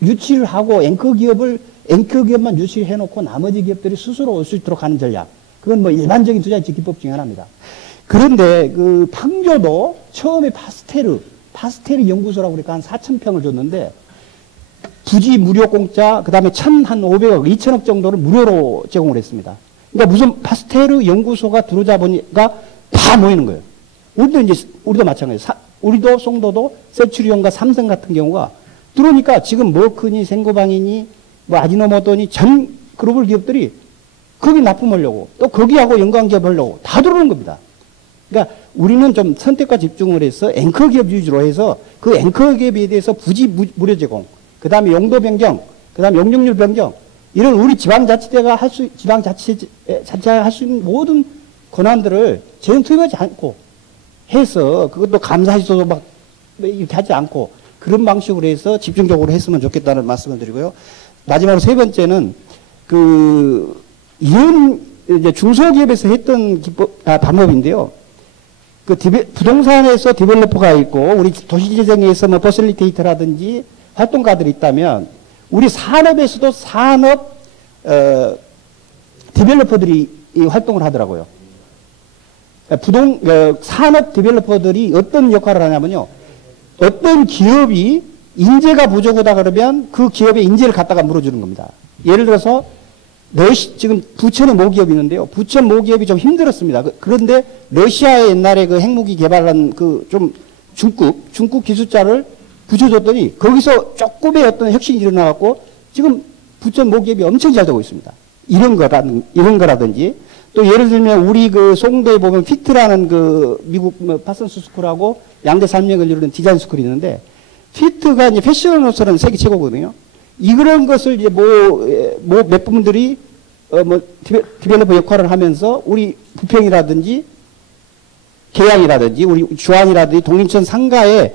유치를 하고 앵커기업만 유치를 해놓고 나머지 기업들이 스스로 올 수 있도록 하는 전략. 그건 일반적인 투자 유치 기법 중에 하나입니다. 그런데 판교도 처음에 파스테르 연구소라고 그러니까 한 4,000평을 줬는데, 부지 무료 공짜, 그 다음에 1,500억, 2,000억 정도를 무료로 제공을 했습니다. 그러니까 무슨 파스테르 연구소가 들어오자 보니까 다 모이는 거예요. 우리도 마찬가지예요. 우리도 송도도 세츄리온과 삼성 같은 경우가 들어오니까 지금 머크니 생고방이니 아지노모토니 전 글로벌 기업들이 거기 납품하려고 또 거기하고 연관기업 하려고 다 들어오는 겁니다. 그러니까 우리는 좀 선택과 집중을 해서 앵커기업 위주로 해서 그 앵커기업에 대해서 부지 무료 제공, 그 다음에 용도 변경, 그 다음에 용적률 변경, 이런 우리 지방자치대가 지방자치가 할 수 있는 모든 권한들을 재정 투입하지 않고 해서, 그것도 감사시도도 이렇게 하지 않고 그런 방식으로 해서 집중적으로 했으면 좋겠다는 말씀을 드리고요. 마지막으로 세 번째는 이런 이제 중소기업에서 했던 방법인데요. 그 부동산에서 디벨로퍼가 있고 우리 도시재정에서 뭐 퍼실리테이터라든지 활동가들이 있다면 우리 산업에서도 산업 디벨로퍼들이 이 활동을 하더라고요. 산업 디벨로퍼들이 어떤 역할을 하냐면요. 어떤 기업이 인재가 부족하다 그러면 그 기업에 인재를 갖다가 물어주는 겁니다. 예를 들어서 지금 부천에 모기업이 있는데요. 부천 모기업이 좀 힘들었습니다. 그런데 러시아에 옛날에 그 핵무기 개발한 그 좀 중국 기술자를 붙여줬더니 거기서 조금의 어떤 혁신이 일어나갖고 지금 부천 모기업이 엄청 잘 되고 있습니다. 이런 거라든지 또 예를 들면 우리 그 송도에 보면 피트라는 그 미국 파슨스 스쿨하고 양대 산맥을 이루는 디자인 스쿨이 있는데 피트가 이제 패션으로서는 세계 최고거든요. 이런 것을 이제 몇 분들이 디벨로퍼 역할을 하면서 우리 부평이라든지 계양이라든지 우리 주안이라든지 동인천 상가에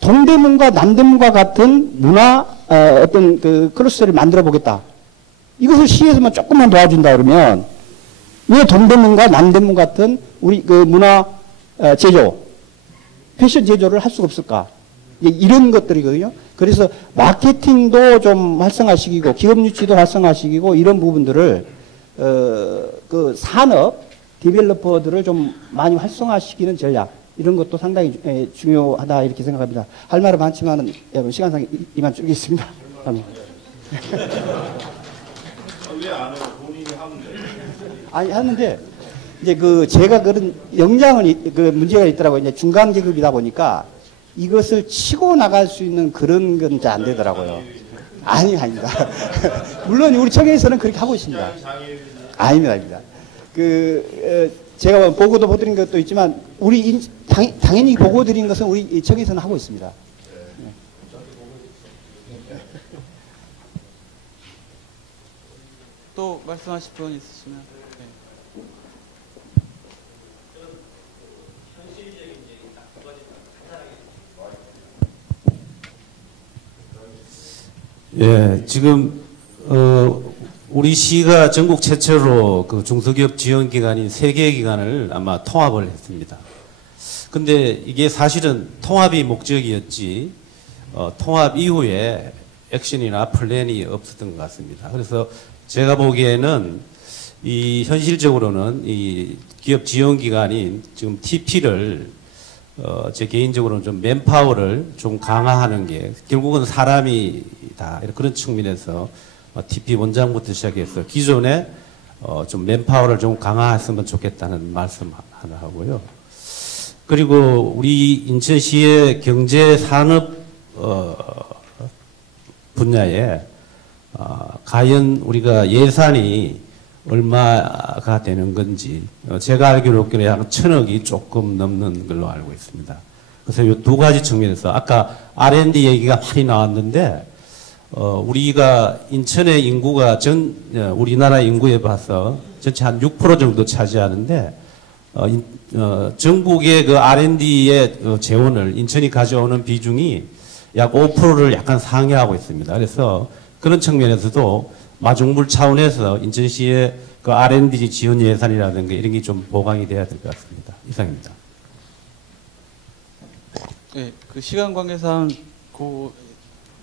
동대문과 남대문과 같은 문화 어떤 그 클러스터를 만들어 보겠다. 이것을 시에서만 조금만 도와준다 그러면 왜 동대문과 남대문 같은 우리 그 문화 제조, 패션 제조를 할 수가 없을까? 이런 것들이거든요. 그래서 마케팅도 좀 활성화시키고 기업 유치도 활성화시키고 이런 부분들을 그 산업 디벨로퍼들을 좀 많이 활성화시키는 전략 이런 것도 상당히 중요하다 이렇게 생각합니다. 할 말은 많지만은 시간상 이만 줄이겠습니다. 왜 안 해요? 본인이 하면 돼요. 아니 하는데 이제 그 제가 그런 역량은 그 문제가 있더라고요. 이제 중간 계급이다 보니까 이것을 치고 나갈 수 있는 그런 건 잘 안 되더라고요. 아닙니다. 물론 우리 청에서는 그렇게 하고 있습니다. 아닙니다. 제가 보고도 보드린 것도 있지만 당연히 보고 드린 것은 우리 청에서는 하고 있습니다. 또 말씀하실 분 있으시면. 예, 지금 우리 시가 전국 최초로 그 중소기업 지원 기관인 3개의 기관을 아마 통합을 했습니다. 근데 이게 사실은 통합이 목적이었지 통합 이후에 액션이나 플랜이 없었던 것 같습니다. 그래서 제가 보기에는 현실적으로는 이 기업 지원 기관인 지금 TP를 제 개인적으로는 좀 맨파워를 좀 강화하는 게 결국은 사람이다 그런 측면에서 TP 원장부터 시작해서 기존에 좀 맨파워를 좀 강화했으면 좋겠다는 말씀 하나 하고요. 그리고 우리 인천시의 경제 산업 분야에 과연 우리가 예산이 얼마가 되는 건지 제가 알기로는 약 1,000억이 조금 넘는 걸로 알고 있습니다. 그래서 이 두 가지 측면에서 아까 R&D 얘기가 많이 나왔는데 우리가 인천의 인구가 우리나라 인구에 봐서 전체 한 6% 정도 차지하는데 전국의 그 R&D의 재원을 인천이 가져오는 비중이 약 5%를 약간 상회하고 있습니다. 그래서 그런 측면에서도 마중물 차원에서 인천시의 그 R&D 지원 예산이라든가 이런 게 좀 보강이 돼야 될 것 같습니다. 이상입니다. 네, 그 시간 관계상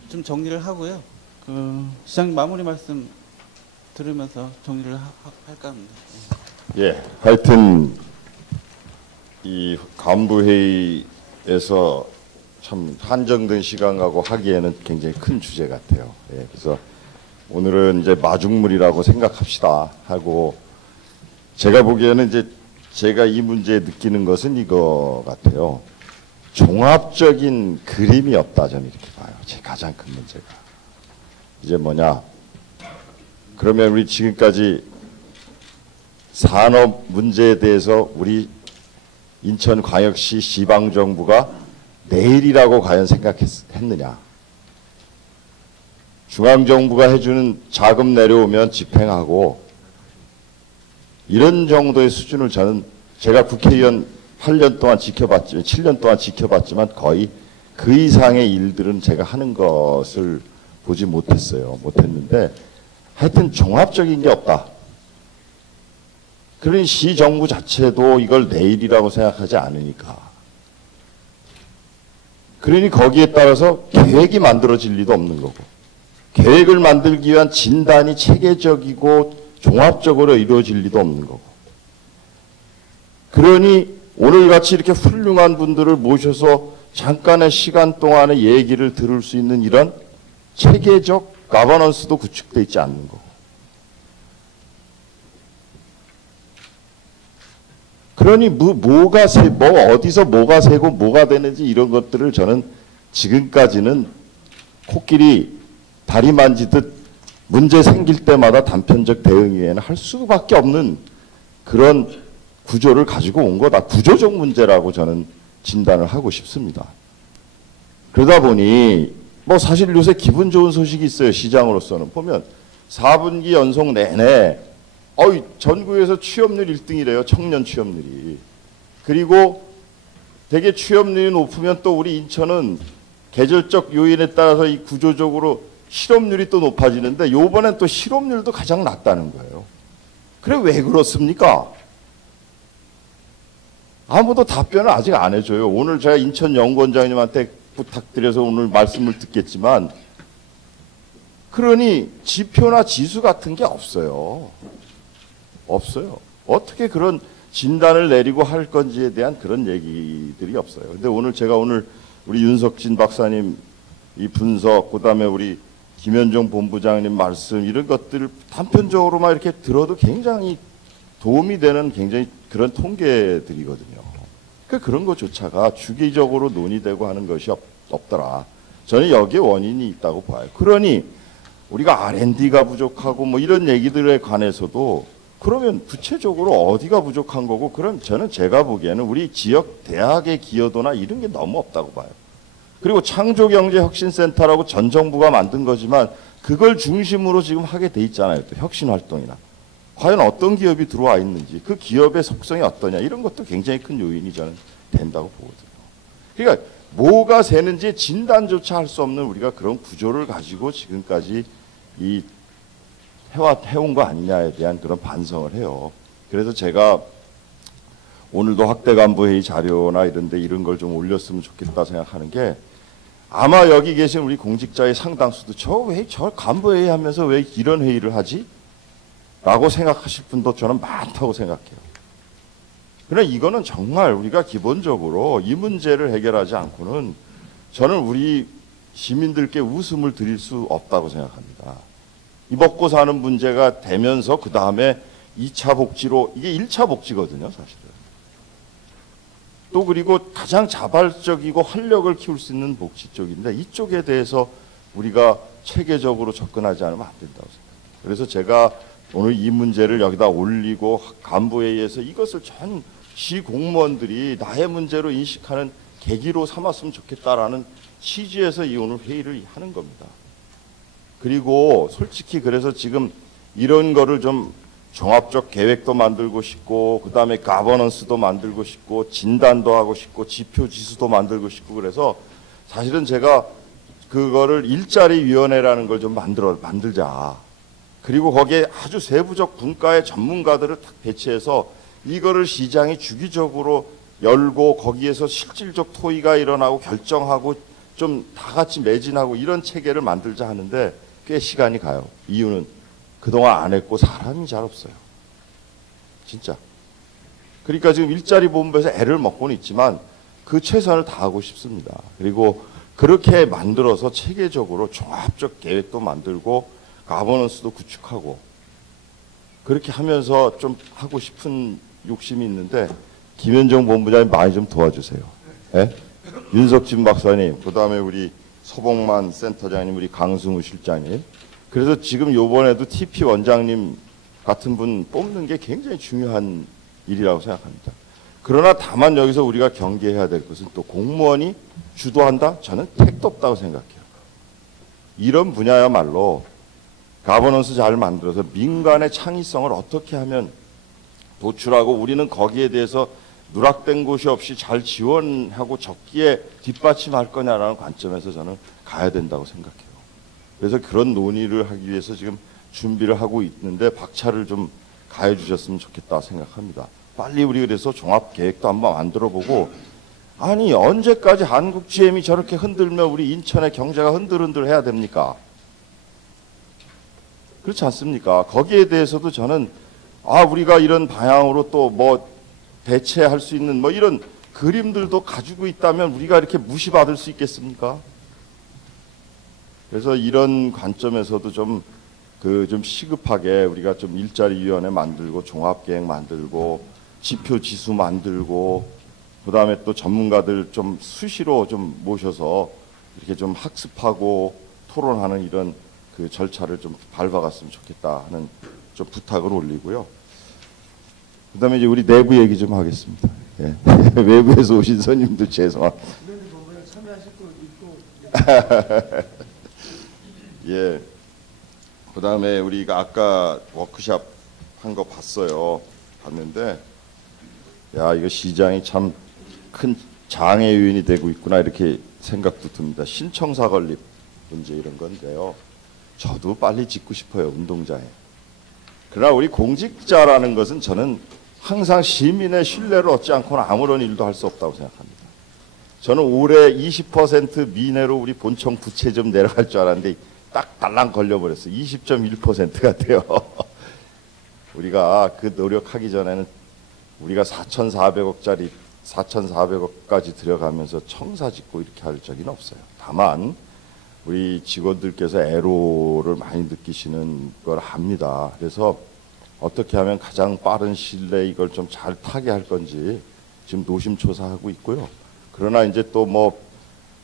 좀 정리를 하고요. 시장님 마무리 말씀 들으면서 정리를 할까 합니다. 예, 하여튼 이 간부회의에서 참 한정된 시간 가고 하기에는 굉장히 큰 주제 같아요. 예, 그래서 오늘은 이제 마중물이라고 생각합시다 하고 제가 보기에는 이제 제가 이 문제에 느끼는 것은 이거 같아요. 종합적인 그림이 없다 저는 이렇게 봐요. 제 가장 큰 문제가. 이제 뭐냐. 그러면 우리 지금까지 산업 문제에 대해서 우리 인천광역시 지방정부가 내일이라고 과연 생각했느냐. 중앙정부가 해주는 자금 내려오면 집행하고 이런 정도의 수준을 제가 국회의원 8년 동안 지켜봤지만 7년 동안 지켜봤지만 거의 그 이상의 일들은 제가 하는 것을 보지 못했는데 하여튼 종합적인 게 없다. 그러니 시 정부 자체도 이걸 내일이라고 생각하지 않으니까. 그러니 거기에 따라서 계획이 만들어질 리도 없는 거고, 계획을 만들기 위한 진단이 체계적이고 종합적으로 이루어질 리도 없는 거고. 그러니 오늘같이 이렇게 훌륭한 분들을 모셔서 잠깐의 시간 동안에 얘기를 들을 수 있는 이런 체계적 가버넌스도 구축되어 있지 않는 거고. 그러니 어디서 뭐가 새고 뭐가 되는지 이런 것들을 저는 지금까지는 코끼리 다리 만지듯 문제 생길 때마다 단편적 대응 이외에는 할 수밖에 없는 그런 구조를 가지고 온 거다. 구조적 문제라고 저는 진단을 하고 싶습니다. 그러다 보니 사실 요새 기분 좋은 소식이 있어요. 시장으로서는 보면 4분기 연속 내내 전국에서 취업률 1등이래요. 청년 취업률이. 그리고 되게 취업률이 높으면 또 우리 인천은 계절적 요인에 따라서 이 구조적으로 실업률이 또 높아지는데 요번엔 또 실업률도 가장 낮다는 거예요. 그래 왜 그렇습니까? 아무도 답변을 아직 안 해줘요. 오늘 제가 인천 연구원장님한테 부탁드려서 오늘 말씀을 듣겠지만, 그러니 지표나 지수 같은 게 없어요. 없어요. 어떻게 그런 진단을 내리고 할 건지에 대한 그런 얘기들이 없어요. 근데 제가 오늘 우리 윤석진 박사님 이 분석, 그다음에 우리 김현종 본부장님 말씀, 이런 것들을 단편적으로만 이렇게 들어도 굉장히 도움이 되는 굉장히 그런 통계들이거든요. 그런 것조차가 주기적으로 논의되고 하는 것이 없더라. 저는 여기에 원인이 있다고 봐요. 그러니 우리가 R&D가 부족하고 이런 얘기들에 관해서도 그러면 구체적으로 어디가 부족한 거고, 그럼 제가 보기에는 우리 지역 대학의 기여도나 이런 게 너무 없다고 봐요. 그리고 창조경제혁신센터라고 전 정부가 만든 거지만 그걸 중심으로 지금 하게 돼 있잖아요. 또 혁신활동이나. 과연 어떤 기업이 들어와 있는지, 그 기업의 속성이 어떠냐, 이런 것도 굉장히 큰 요인이 저는 된다고 보거든요. 그러니까 뭐가 새는지 진단조차 할 수 없는 우리가 그런 구조를 가지고 지금까지 해온 거 아니냐에 대한 그런 반성을 해요. 그래서 제가 오늘도 학대간부회의 자료나 이런 걸 좀 올렸으면 좋겠다 생각하는 게, 아마 여기 계신 우리 공직자의 상당수도 저 간부회의 하면서 왜 이런 회의를 하지? 라고 생각하실 분도 저는 많다고 생각해요. 그러나 이거는 정말 우리가 기본적으로 이 문제를 해결하지 않고는 저는 우리 시민들께 웃음을 드릴 수 없다고 생각합니다. 이 먹고 사는 문제가 되면서 그 다음에 2차 복지로, 이게 1차 복지거든요, 사실은. 또 그리고 가장 자발적이고 활력을 키울 수 있는 복지 쪽인데, 이쪽에 대해서 우리가 체계적으로 접근하지 않으면 안 된다고 생각해요. 그래서 제가 오늘 이 문제를 여기다 올리고 간부회의에서 이것을 전 시 공무원들이 나의 문제로 인식하는 계기로 삼았으면 좋겠다라는 취지에서 이 오늘 회의를 하는 겁니다. 그리고 솔직히 그래서 지금 이런 거를 좀 종합적 계획도 만들고 싶고, 그 다음에 가버넌스도 만들고 싶고, 진단도 하고 싶고, 지표 지수도 만들고 싶고, 그래서 사실은 제가 그거를 일자리 위원회라는 걸 좀 만들자. 그리고 거기에 아주 세부적 분과의 전문가들을 딱 배치해서 이거를 시장이 주기적으로 열고 거기에서 실질적 토의가 일어나고 결정하고 좀 다 같이 매진하고 이런 체계를 만들자 하는데 꽤 시간이 가요. 이유는 그동안 안 했고 사람이 잘 없어요. 진짜. 그러니까 지금 일자리 본부에서 애를 먹고는 있지만 그 최선을 다하고 싶습니다. 그리고 그렇게 만들어서 체계적으로 종합적 계획도 만들고 가버넌스도 구축하고 그렇게 하면서 좀 하고 싶은 욕심이 있는데, 김현정 본부장님 많이 좀 도와주세요. 예? 윤석진 박사님, 그 다음에 우리 서봉만 센터장님, 우리 강승우 실장님. 그래서 지금 요번에도 TP 원장님 같은 분 뽑는 게 굉장히 중요한 일이라고 생각합니다. 그러나 다만 여기서 우리가 경계해야 될 것은 또 공무원이 주도한다? 저는 택도 없다고 생각해요. 이런 분야야말로 가버넌스 잘 만들어서 민간의 창의성을 어떻게 하면 도출하고 우리는 거기에 대해서 누락된 곳이 없이 잘 지원하고 적기에 뒷받침할 거냐라는 관점에서 저는 가야 된다고 생각해요. 그래서 그런 논의를 하기 위해서 지금 준비를 하고 있는데 박차를 좀 가해 주셨으면 좋겠다 생각합니다. 빨리 우리 그래서 종합계획도 한번 만들어보고, 아니 언제까지 한국 GM이 저렇게 흔들면 우리 인천의 경제가 흔들흔들 해야 됩니까? 그렇지 않습니까? 거기에 대해서도 저는 우리가 이런 방향으로 또 뭐 대체할 수 있는 뭐 이런 그림들도 가지고 있다면 우리가 이렇게 무시받을 수 있겠습니까? 그래서 이런 관점에서도 좀 시급하게 우리가 좀 일자리위원회 만들고 종합계획 만들고 지표 지수 만들고 그다음에 또 전문가들 좀 수시로 좀 모셔서 이렇게 좀 학습하고 토론하는 이런 그 절차를 좀 밟아갔으면 좋겠다 하는 좀 부탁을 올리고요. 그다음에 이제 우리 내부 얘기 좀 하겠습니다. 예. 외부에서 오신 손님들 죄송합니다. 예. 그다음에 우리가 아까 워크숍 한 거 봤는데, 야 이거 시장이 참 큰 장애 요인이 되고 있구나 이렇게 생각도 듭니다. 신청사 건립 문제 이런 건데요. 저도 빨리 짓고 싶어요, 운동장에. 그러나 우리 공직자라는 것은 저는 항상 시민의 신뢰를 얻지 않고는 아무런 일도 할 수 없다고 생각합니다. 저는 올해 20% 미내로 우리 본청 부채 좀 내려갈 줄 알았는데 딱 달랑 걸려버렸어요. 20.1%가 돼요. 우리가 그 노력하기 전에는 우리가 4,400억까지 들여가면서 청사 짓고 이렇게 할 적은 없어요. 다만 우리 직원들께서 애로를 많이 느끼시는 걸 합니다. 그래서 어떻게 하면 가장 빠른 시일 내에 이걸 좀 잘 타게 할 건지 지금 노심초사하고 있고요. 그러나 이제 또 뭐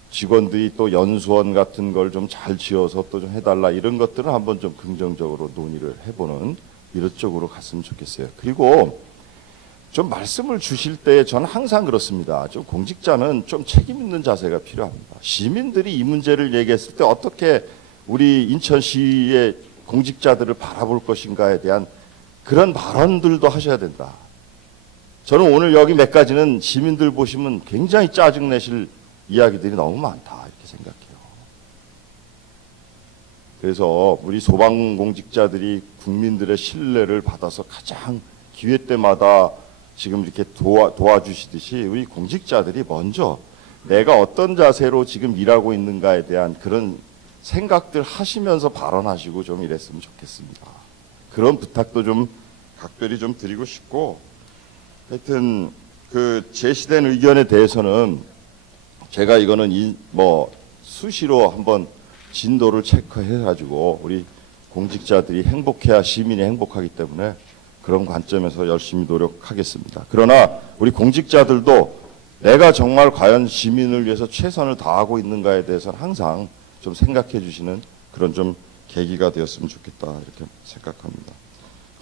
직원들이 또 연수원 같은 걸 좀 잘 지어서 또 좀 해달라 이런 것들은 한번 좀 긍정적으로 논의를 해보는 이런 쪽으로 갔으면 좋겠어요. 그리고 좀 말씀을 주실 때 저는 항상 그렇습니다. 좀 공직자는 좀 책임 있는 자세가 필요합니다. 시민들이 이 문제를 얘기했을 때 어떻게 우리 인천시의 공직자들을 바라볼 것인가에 대한 그런 발언들도 하셔야 된다. 저는 오늘 여기 몇 가지는 시민들 보시면 굉장히 짜증내실 이야기들이 너무 많다 이렇게 생각해요. 그래서 우리 소방공직자들이 국민들의 신뢰를 받아서 가장 기회 때마다 지금 이렇게 도와주시듯이 우리 공직자들이 먼저 내가 어떤 자세로 지금 일하고 있는가에 대한 그런 생각들 하시면서 발언하시고 좀 이랬으면 좋겠습니다. 그런 부탁도 좀 각별히 좀 드리고 싶고, 하여튼 그 제시된 의견에 대해서는 제가 이거는 뭐 수시로 한번 진도를 체크해가지고 우리 공직자들이 행복해야 시민이 행복하기 때문에 그런 관점에서 열심히 노력하겠습니다. 그러나 우리 공직자들도 내가 정말 과연 시민을 위해서 최선을 다하고 있는가에 대해서는 항상 좀 생각해 주시는 그런 좀 계기가 되었으면 좋겠다 이렇게 생각합니다.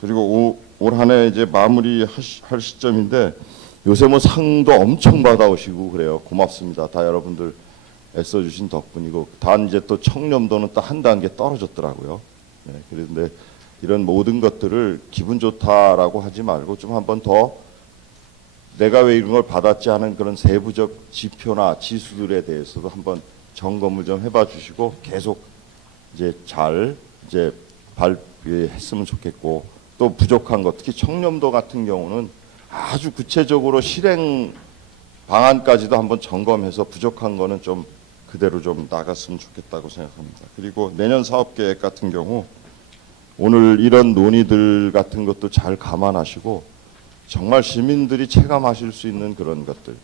그리고 올 한 해 이제 마무리할 시점인데 요새 뭐 상도 엄청 받아오시고 그래요. 고맙습니다. 다 여러분들 애써주신 덕분이고, 단 이제 또 청렴도는 또 한 단계 떨어졌더라고요. 네, 그런데 이런 모든 것들을 기분 좋다라고 하지 말고 좀 한번 더 내가 왜 이런 걸 받았지 하는 그런 세부적 지표나 지수들에 대해서도 한번 점검을 좀 해봐 주시고 계속 이제 잘 이제 발휘했으면 좋겠고, 또 부족한 것, 특히 청렴도 같은 경우는 아주 구체적으로 실행 방안까지도 한번 점검해서 부족한 거는 좀 그대로 좀 나갔으면 좋겠다고 생각합니다. 그리고 내년 사업계획 같은 경우 오늘 이런 논의들 같은 것도 잘 감안하시고 정말 시민들이 체감하실 수 있는 그런 것들,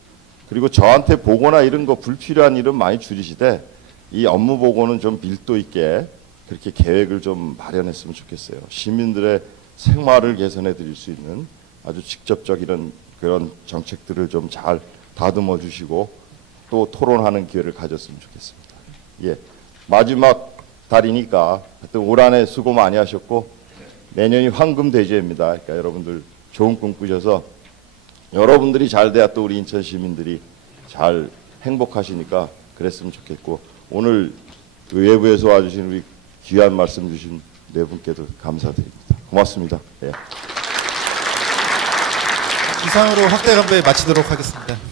그리고 저한테 보고나 이런 거 불필요한 일은 많이 줄이시되 이 업무 보고는 좀 밀도 있게 그렇게 계획을 좀 마련했으면 좋겠어요. 시민들의 생활을 개선해 드릴 수 있는 아주 직접적 이런 그런 정책들을 좀 잘 다듬어 주시고 또 토론하는 기회를 가졌으면 좋겠습니다. 예, 마지막 달이니까 하여튼 올 한 해 수고 많이 하셨고 내년이 황금 대제입니다. 그러니까 여러분들 좋은 꿈 꾸셔서 여러분들이 잘 돼야 또 우리 인천 시민들이 잘 행복하시니까 그랬으면 좋겠고, 오늘 외부에서 와주신 우리 귀한 말씀 주신 네 분께도 감사드립니다. 고맙습니다. 예. 이상으로 확대 감배 마치도록 하겠습니다.